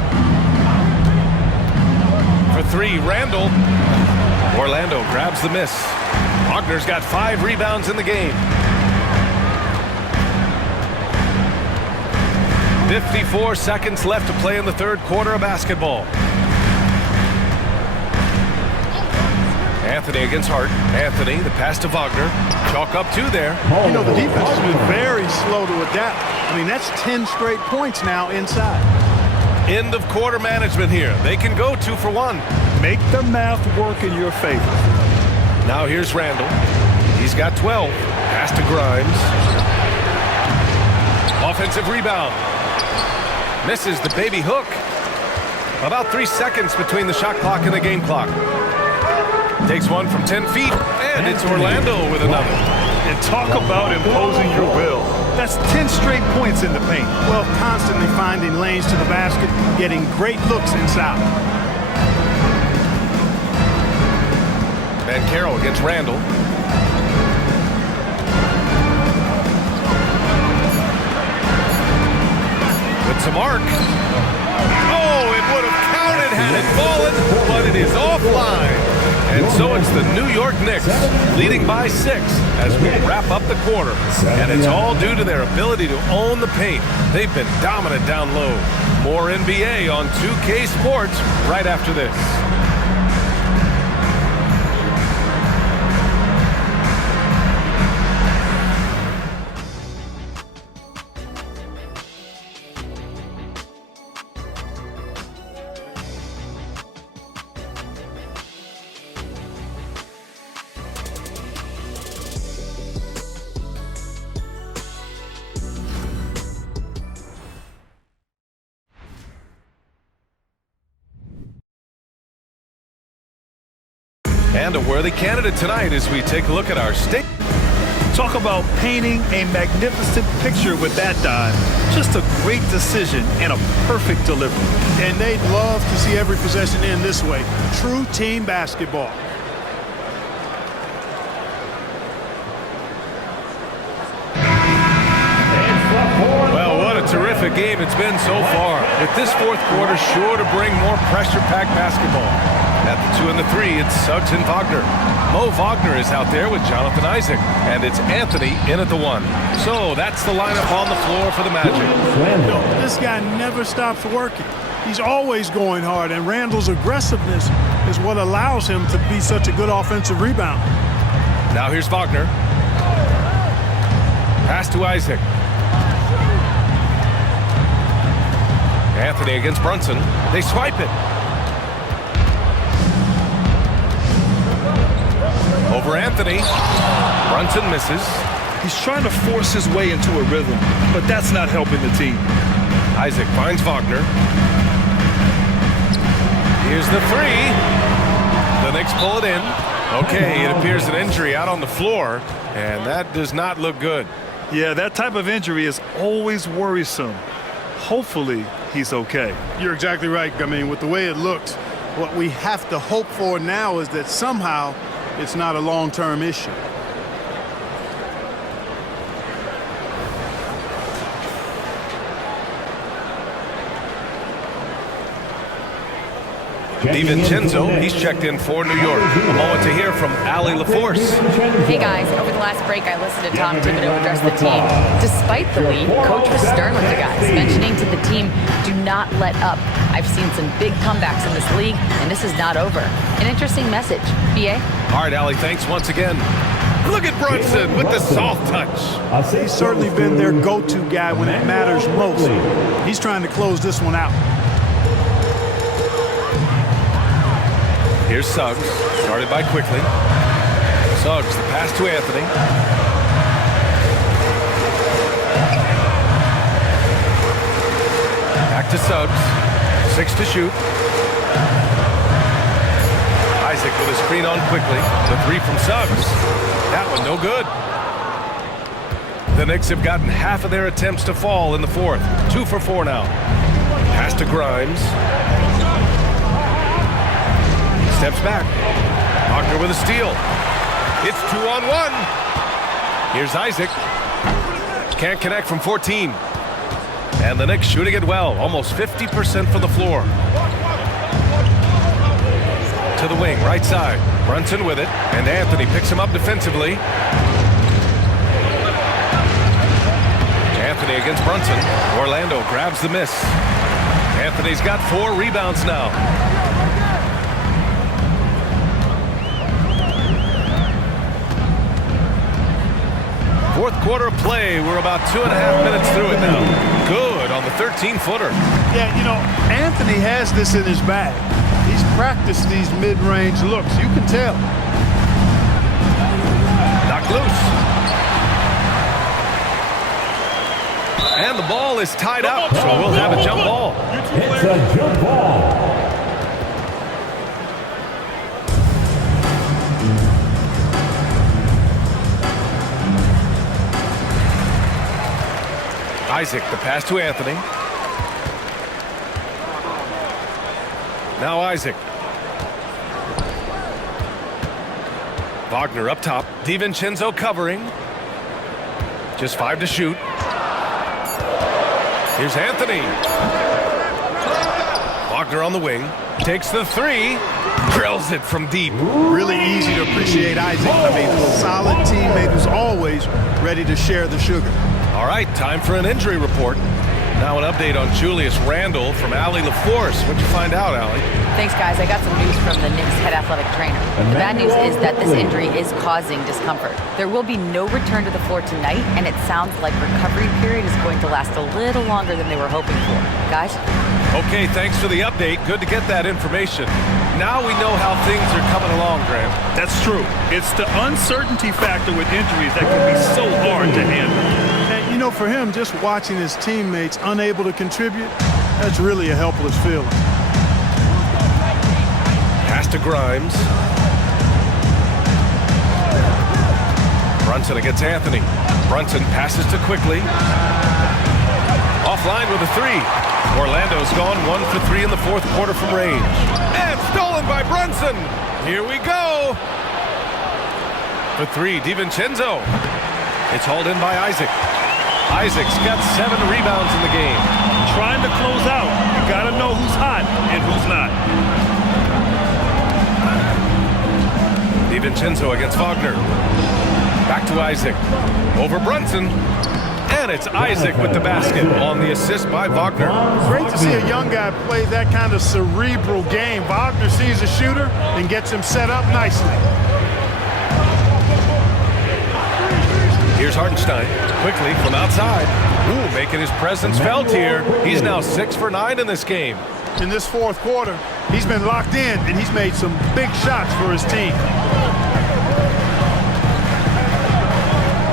For 3, Randall. Orlando grabs the miss. Wagner's got 5 rebounds in the game. 54 seconds left to play in the third quarter of basketball. Anthony against Hart. Anthony, the pass to Wagner. Chalk up 2 there. You know, the defense has been very slow to adapt. I mean, that's 10 straight points now inside. End of quarter management here. They can go 2 for 1. Make the math work in your favor. Now here's Randall. He's got 12. Pass to Grimes. Offensive rebound. Misses the baby hook. About 3 seconds between the shot clock and the game clock. Takes one from 10 feet, and it's Orlando with another. And talk about imposing your will. That's 10 straight points in the paint. Well, constantly finding lanes to the basket, getting great looks inside. Carroll against Randall. With some arc. Oh, it would have counted had it fallen, but it is offline. And so it's the New York Knicks leading by 6 as we wrap up the quarter. And it's all due to their ability to own the paint. They've been dominant down low. More NBA on 2K Sports right after this. And a worthy candidate tonight as we take a look at our state. Talk about painting a magnificent picture with that dive. Just a great decision and a perfect delivery. And they'd love to see every possession end this way. True team basketball. Well, what a terrific game it's been so far. With this fourth quarter sure to bring more pressure-packed basketball. At the 2 and the 3, it's Suggs and Wagner. Mo Wagner is out there with Jonathan Isaac, and it's Anthony in at the 1. So that's the lineup on the floor for the Magic. No, this guy never stops working. He's always going hard, and Randall's aggressiveness is what allows him to be such a good offensive rebounder. Now here's Wagner. Pass to Isaac. Anthony against Brunson. They swipe it. Over Anthony. Brunson misses. He's trying to force his way into a rhythm, but that's not helping the team. Isaac finds Wagner. Here's the 3. The Knicks pull it in. Okay, it appears an injury out on the floor, and that does not look good. Yeah, that type of injury is always worrisome. Hopefully, he's okay. You're exactly right. I mean, with the way it looks, what we have to hope for now is that somehow it's not a long-term issue. DiVincenzo, he's checked in for New York. A moment to hear from Allie LaForce. Hey guys, over the last break I listened to Tom Thibodeau address the team. Despite the lead, Coach was stern with the guys, mentioning to the team, do not let up. I've seen some big comebacks in this league, and this is not over. An interesting message. BA? All right, Allie, thanks once again. Look at Brunson with the soft touch. He's certainly been their go-to guy when it matters most. He's trying to close this one out. Here's Suggs, started by Quickly. Suggs, the pass to Anthony. Back to Suggs, 6 to shoot. Isaac with a screen on Quickly. The 3 from Suggs. That one no good. The Knicks have gotten half of their attempts to fall in the fourth. 2 for 4 now. Pass to Grimes. Steps back. Wagner with a steal. It's 2-on-1. Here's Isaac. Can't connect from 14. And the Knicks shooting it well. Almost 50% from the floor. To the wing, right side. Brunson with it. And Anthony picks him up defensively. Anthony against Brunson. Orlando grabs the miss. Anthony's got 4 rebounds now. Fourth quarter play. We're about 2.5 minutes through it now. Good on the 13-footer. Yeah, you know, Anthony has this in his bag. He's practiced these mid-range looks. You can tell. Knocked loose. And the ball is tied up, so we'll have a jump ball. It's a jump ball. Isaac, the pass to Anthony. Now Isaac. Wagner up top. DiVincenzo covering. Just 5 to shoot. Here's Anthony. Wagner on the wing. Takes the 3. Drills it from deep. Really easy to appreciate Isaac. I mean, a solid teammate who's always ready to share the sugar. All right, time for an injury report. Now an update on Julius Randle from Allie LaForce. What'd you find out, Allie? Thanks, guys. I got some news from the Knicks head athletic trainer. The bad news is that this injury is causing discomfort. There will be no return to the floor tonight, and it sounds like recovery period is going to last a little longer than they were hoping for. Guys? Okay, thanks for the update. Good to get that information. Now we know how things are coming along, Graham. That's true. It's the uncertainty factor with injuries that can be so hard to handle. And, you know, for him, just watching his teammates unable to contribute, that's really a helpless feeling. Pass to Grimes. Brunson against Anthony. Brunson passes to Quickly. Offline with a 3. Orlando's gone 1 for 3 in the fourth quarter from range. And stolen by Brunson. Here we go. For 3, DiVincenzo. It's hauled in by Isaac. Isaac's got 7 rebounds in the game. Trying to close out. You got to know who's hot and who's not. DiVincenzo against Wagner. Back to Isaac. Over Brunson. And it's Isaac with the basket on the assist by Wagner. Great to see a young guy play that kind of cerebral game. Wagner sees a shooter and gets him set up nicely. Here's Hartenstein. Quickly from outside. Ooh, making his presence felt here. He's now 6 for 9 in this game. In this fourth quarter, he's been locked in, and he's made some big shots for his team.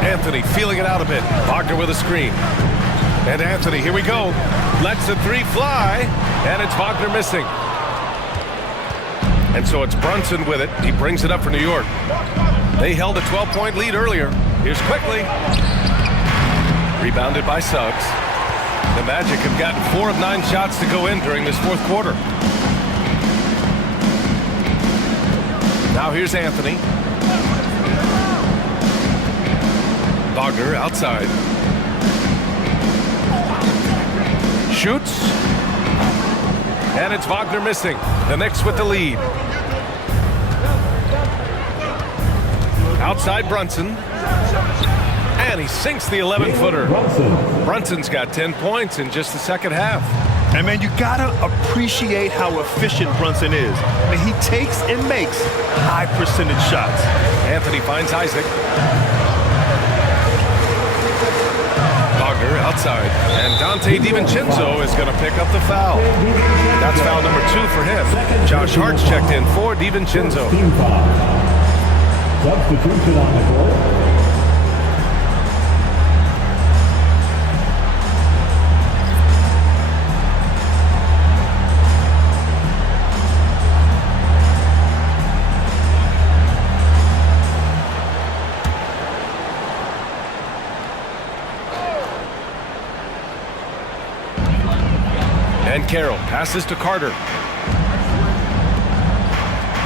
Anthony feeling it out a bit. Wagner with a screen. And Anthony, here we go. Lets the 3 fly, and it's Wagner missing. And so it's Brunson with it. He brings it up for New York. They held a 12-point lead earlier. Here's Quickly. Rebounded by Suggs. The Magic have gotten 4 of 9 shots to go in during this fourth quarter. Now here's Anthony. Wagner outside. Shoots. And it's Wagner missing. The Knicks with the lead. Outside Brunson. And he sinks the 11-footer. Brunson's got 10 points in just the second half. And, man, you got to appreciate how efficient Brunson is. I mean, he takes and makes high-percentage shots. Anthony finds Isaac. Wagner outside. And Dante DiVincenzo is going to pick up the foul. That's foul number 2 for him. Josh Hart's checked in for DiVincenzo. Substitution on the court. And Carroll passes to Carter.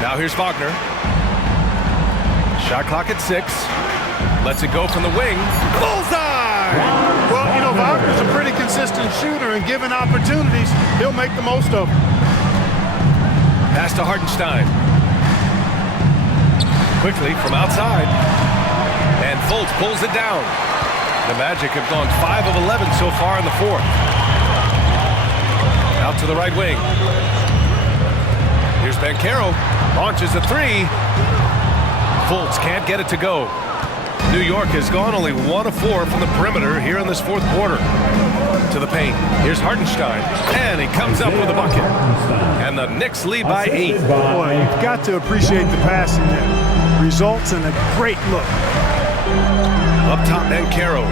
Now here's Wagner. Shot clock at 6. Lets it go from the wing. Bullseye! Well, you know, Wagner's a pretty consistent shooter, and given opportunities, he'll make the most of them. Pass to Hartenstein. Quickly from outside. And Fultz pulls it down. The Magic have gone 5 of 11 so far in the fourth. Out to the right wing. Here's Banchero. Launches a 3. Fultz can't get it to go. New York has gone only 1 of 4 from the perimeter here in this fourth quarter. To the paint. Here's Hartenstein. And he comes up with a bucket. And the Knicks lead by 8. Boy, you've got to appreciate the passing there. Results in a great look. Up top, Banchero.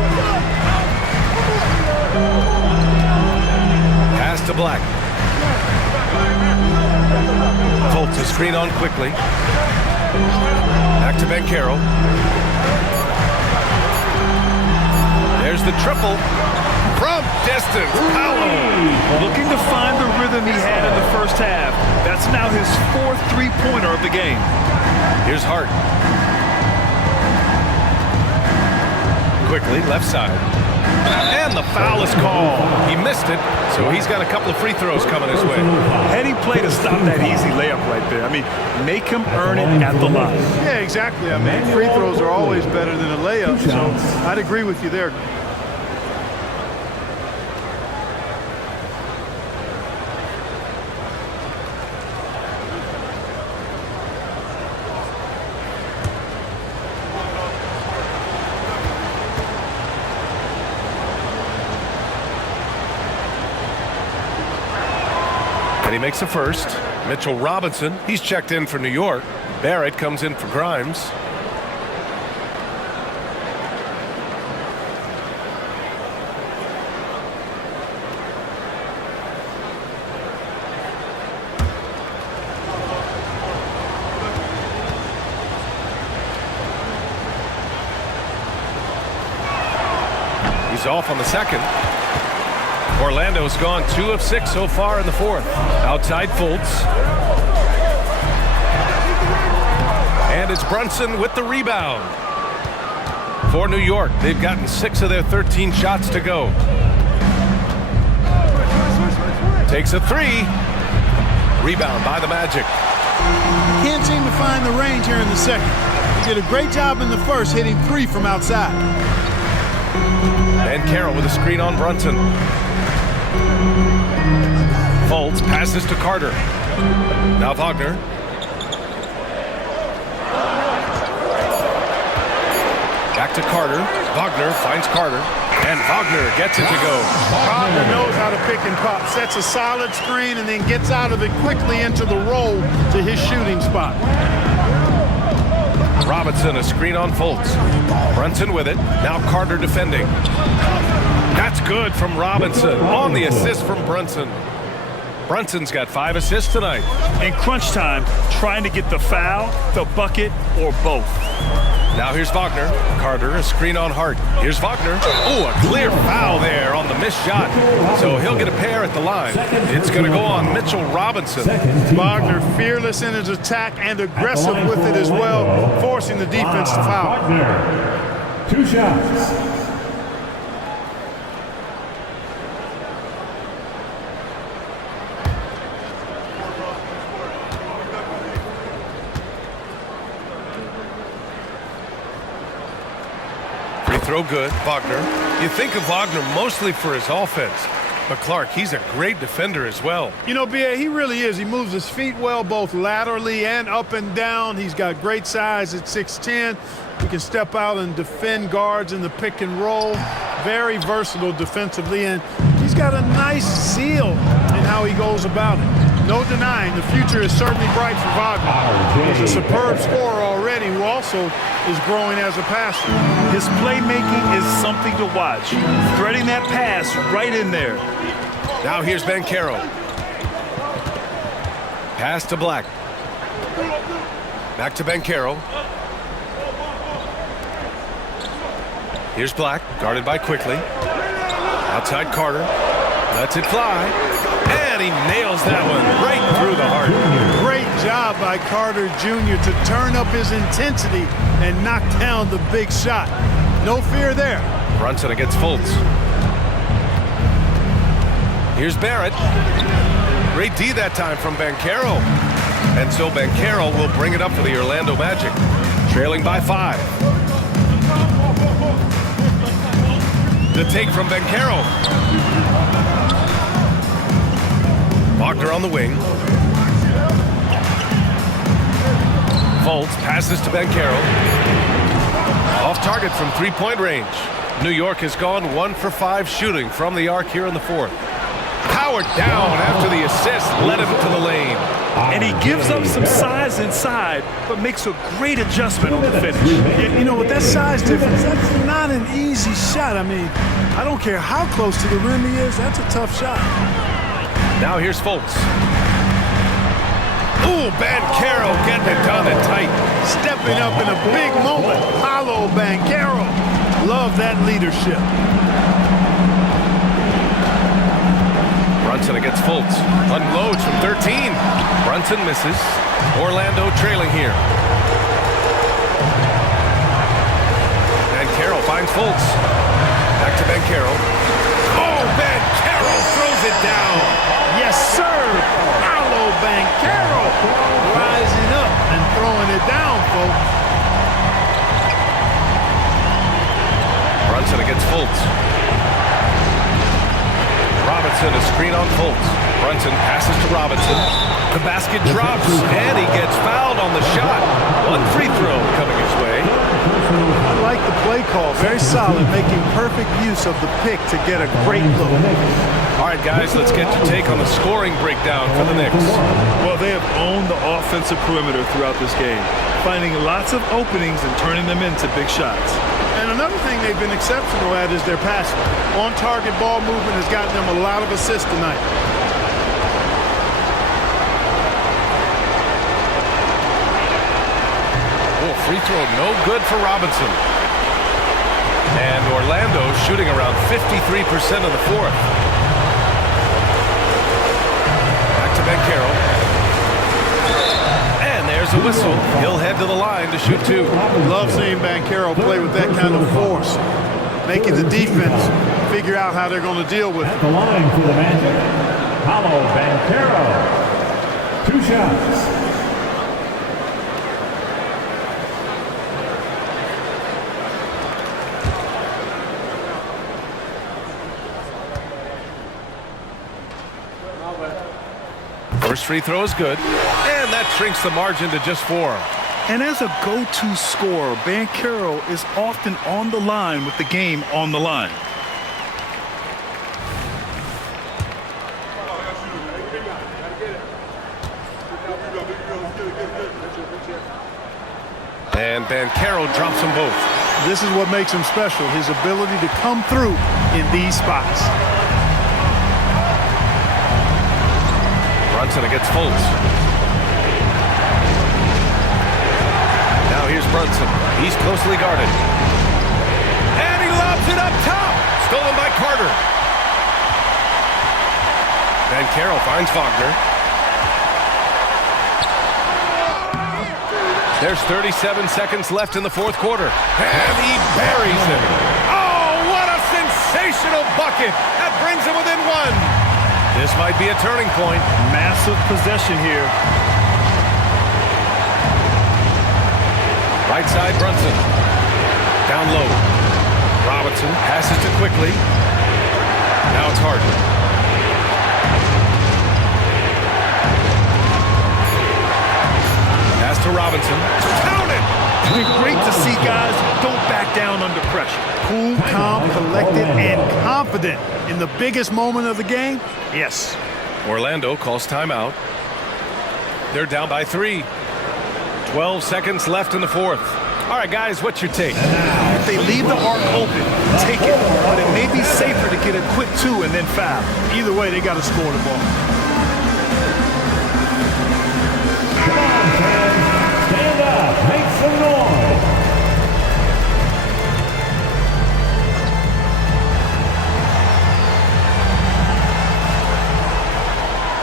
Pass to Black. Fultz a screen on Quickly. Back to Banchero. There's the triple. from distance. Paolo. Looking to find the rhythm he had in the first half. That's now his 4th three-pointer of the game. Here's Hart. Quickly, left side. And the foul is called. He missed it, so he's got a couple of free throws coming his way. Heady play to stop that easy layup right there. I mean, make him earn it at the line. Yeah, exactly. I mean, free throws are always better than a layup, so I'd agree with you there. And he makes a first. Mitchell Robinson, he's checked in for New York. Barrett comes in for Grimes. He's off on the second. Orlando's gone 2 of 6 so far in the 4th. Outside Fultz. And it's Brunson with the rebound. For New York, they've gotten 6 of their 13 shots to go. Takes a 3. Rebound by the Magic. Can't seem to find the range here in the second. He did a great job in the first, hitting 3 from outside. And Carroll with a screen on Brunson. Fultz passes to Carter. Now Wagner. Back to Carter. Wagner finds Carter. And Wagner gets it to go. Wagner knows how to pick and pop. Sets a solid screen and then gets out of it quickly into the roll to his shooting spot. Robinson, a screen on Fultz. Brunson with it. Now Carter defending. That's good from Robinson on the assist from Brunson. Brunson's got 5 assists tonight. In crunch time, trying to get the foul, the bucket, or both. Now here's Wagner. Carter, a screen on Hart. Here's Wagner. Oh, a clear foul there on the missed shot. So he'll get a pair at the line. It's going to go on Mitchell Robinson. Wagner fearless in his attack and aggressive with it as well, forcing the defense to foul. Wagner, 2 shots. Throw good, Wagner. You think of Wagner mostly for his offense, but Clark, he's a great defender as well. You know, B.A., he really is. He moves his feet well, both laterally and up and down. He's got great size at 6'10". He can step out and defend guards in the pick and roll. Very versatile defensively, and he's got a nice zeal in how he goes about it. No denying, the future is certainly bright for Wagner. He's a superb scorer already who also is growing as a passer. His playmaking is something to watch. Threading that pass right in there. Now here's Banchero. Pass to Black. Back to Banchero. Here's Black, guarded by Quickly. Outside Carter. Lets it fly. And he nails that one right through the heart. Great job by Carter Jr. to turn up his intensity and knock down the big shot. No fear there. Brunson against Fultz. Here's Barrett. Great D that time from Banchero. And so Banchero will bring it up for the Orlando Magic. Trailing by 5. The take from Banchero. Wagner on the wing. Fultz passes to Banchero. Off target from 3-point range. New York has gone 1 for 5 shooting from the arc here in the 4th. Powered down after the assist, led him to the lane. And he gives up some size inside, but makes a great adjustment on the finish. Yeah, you know, with that size difference, that's not an easy shot. I mean, I don't care how close to the rim he is, that's a tough shot. Now here's Fultz. Ooh, Banchero getting it done and tight. Stepping up in a big moment. Paulo Banchero. Love that leadership. Brunson against Fultz. Unloads from 13. Brunson misses. Orlando trailing here. Carroll finds Fultz. Back to Carroll. Oh, Carroll throws it down. Yes, sir. Paolo Carroll rising up and throwing it down, folks. Brunson against Fultz. Robinson, a screen on Fultz. Brunson passes to Robinson. The basket drops, and he gets fouled on the shot. One free throw coming his way. I like the play call. Very solid, making perfect use of the pick to get a great look. All right, guys, let's get your take on the scoring breakdown for the Knicks. Well, they have owned the offensive perimeter throughout this game, finding lots of openings and turning them into big shots. And another thing they've been exceptional at is their passing. On-target ball movement has gotten them a lot of assists tonight. Free throw no good for Robinson. And Orlando shooting around 53% in the fourth. Back to Carroll. And there's a whistle. He'll head to the line to shoot two. Love seeing Carroll play with that kind of force, making the defense figure out how they're going to deal with it. At the line for the Magic, Paolo Banchero. 2 shots. First free throw is good, and that shrinks the margin to just 4. And as a go-to scorer, Banchero is often on the line with the game on the line. And Banchero drops them both. This is what makes him special, his ability to come through in these spots. Brunson against Fultz. Now here's Brunson. He's closely guarded. And he lobs it up top. Stolen by Carter. Carroll finds Wagner. There's 37 seconds left in the fourth quarter. And he buries him. Oh, what a sensational bucket. That brings him within 1. This might be a turning point. Massive possession here. Right side, Brunson. Down low. Robinson passes to Quickly. Now it's Harden. Pass to Robinson. Count it! It's great to see guys who don't back down under pressure. Cool, calm, collected, and confident in the biggest moment of the game. Yes. Orlando calls timeout. They're down by 3. 12 seconds left in the fourth. All right, guys, what's your take? If they leave the arc open, take it. But it may be safer to get a quick 2 and then foul. Either way, they got to score the ball. Come on, fans. Stand up. Make some noise.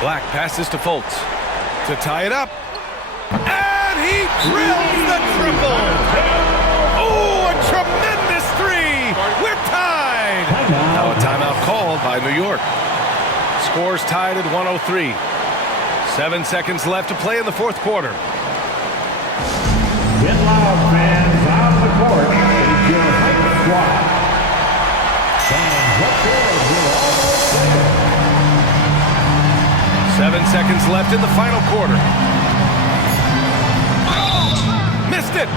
Black passes to Fultz to tie it up. And he drills the triple. Oh, a tremendous 3. We're tied. Now a timeout called by New York. Scores tied at 103. 7 seconds left to play in the fourth quarter. Get loud, fans. Out of the court is your hype squad. Fans up there, we're almost there. 7 seconds left in the final quarter. Missed it!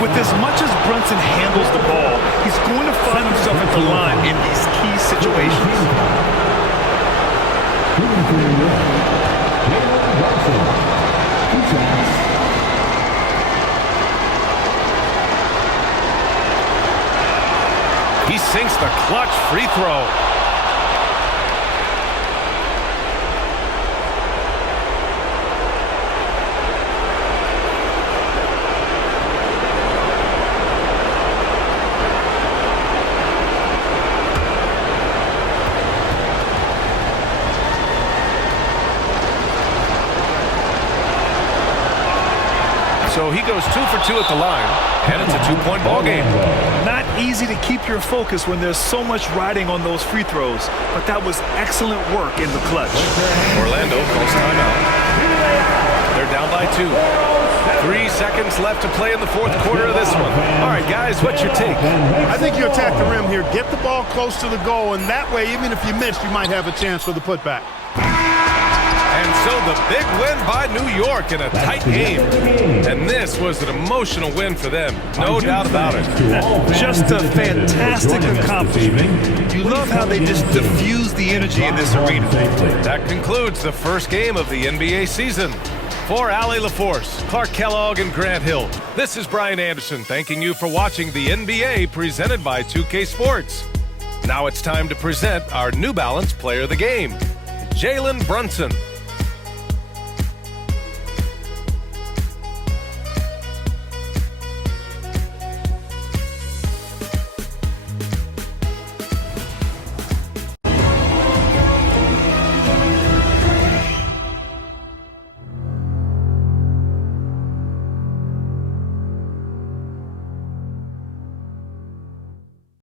With as much as Brunson handles the ball, he's going to find himself at the line in these key situations. He sinks the clutch free throw. so he goes 2 for 2 at the line, and it's a 2-point ball game. Not easy to keep your focus when there's so much riding on those free throws, but that was excellent work in the clutch. Orlando calls timeout. They're down by 2. 3 seconds left to play in the fourth quarter of this one. All right, guys, what's your take? I think you attack the rim here, get the ball close to the goal, and that way, even if you miss, you might have a chance for the putback. And so the big win by New York in a tight game. And this was an emotional win for them, no doubt about it. Just a fantastic accomplishment. You love how they just diffuse the energy in this arena. That concludes the first game of the NBA season. For Allie LaForce, Clark Kellogg, and Grant Hill, this is Brian Anderson thanking you for watching the NBA presented by 2K Sports. Now it's time to present our New Balance Player of the Game, Jalen Brunson.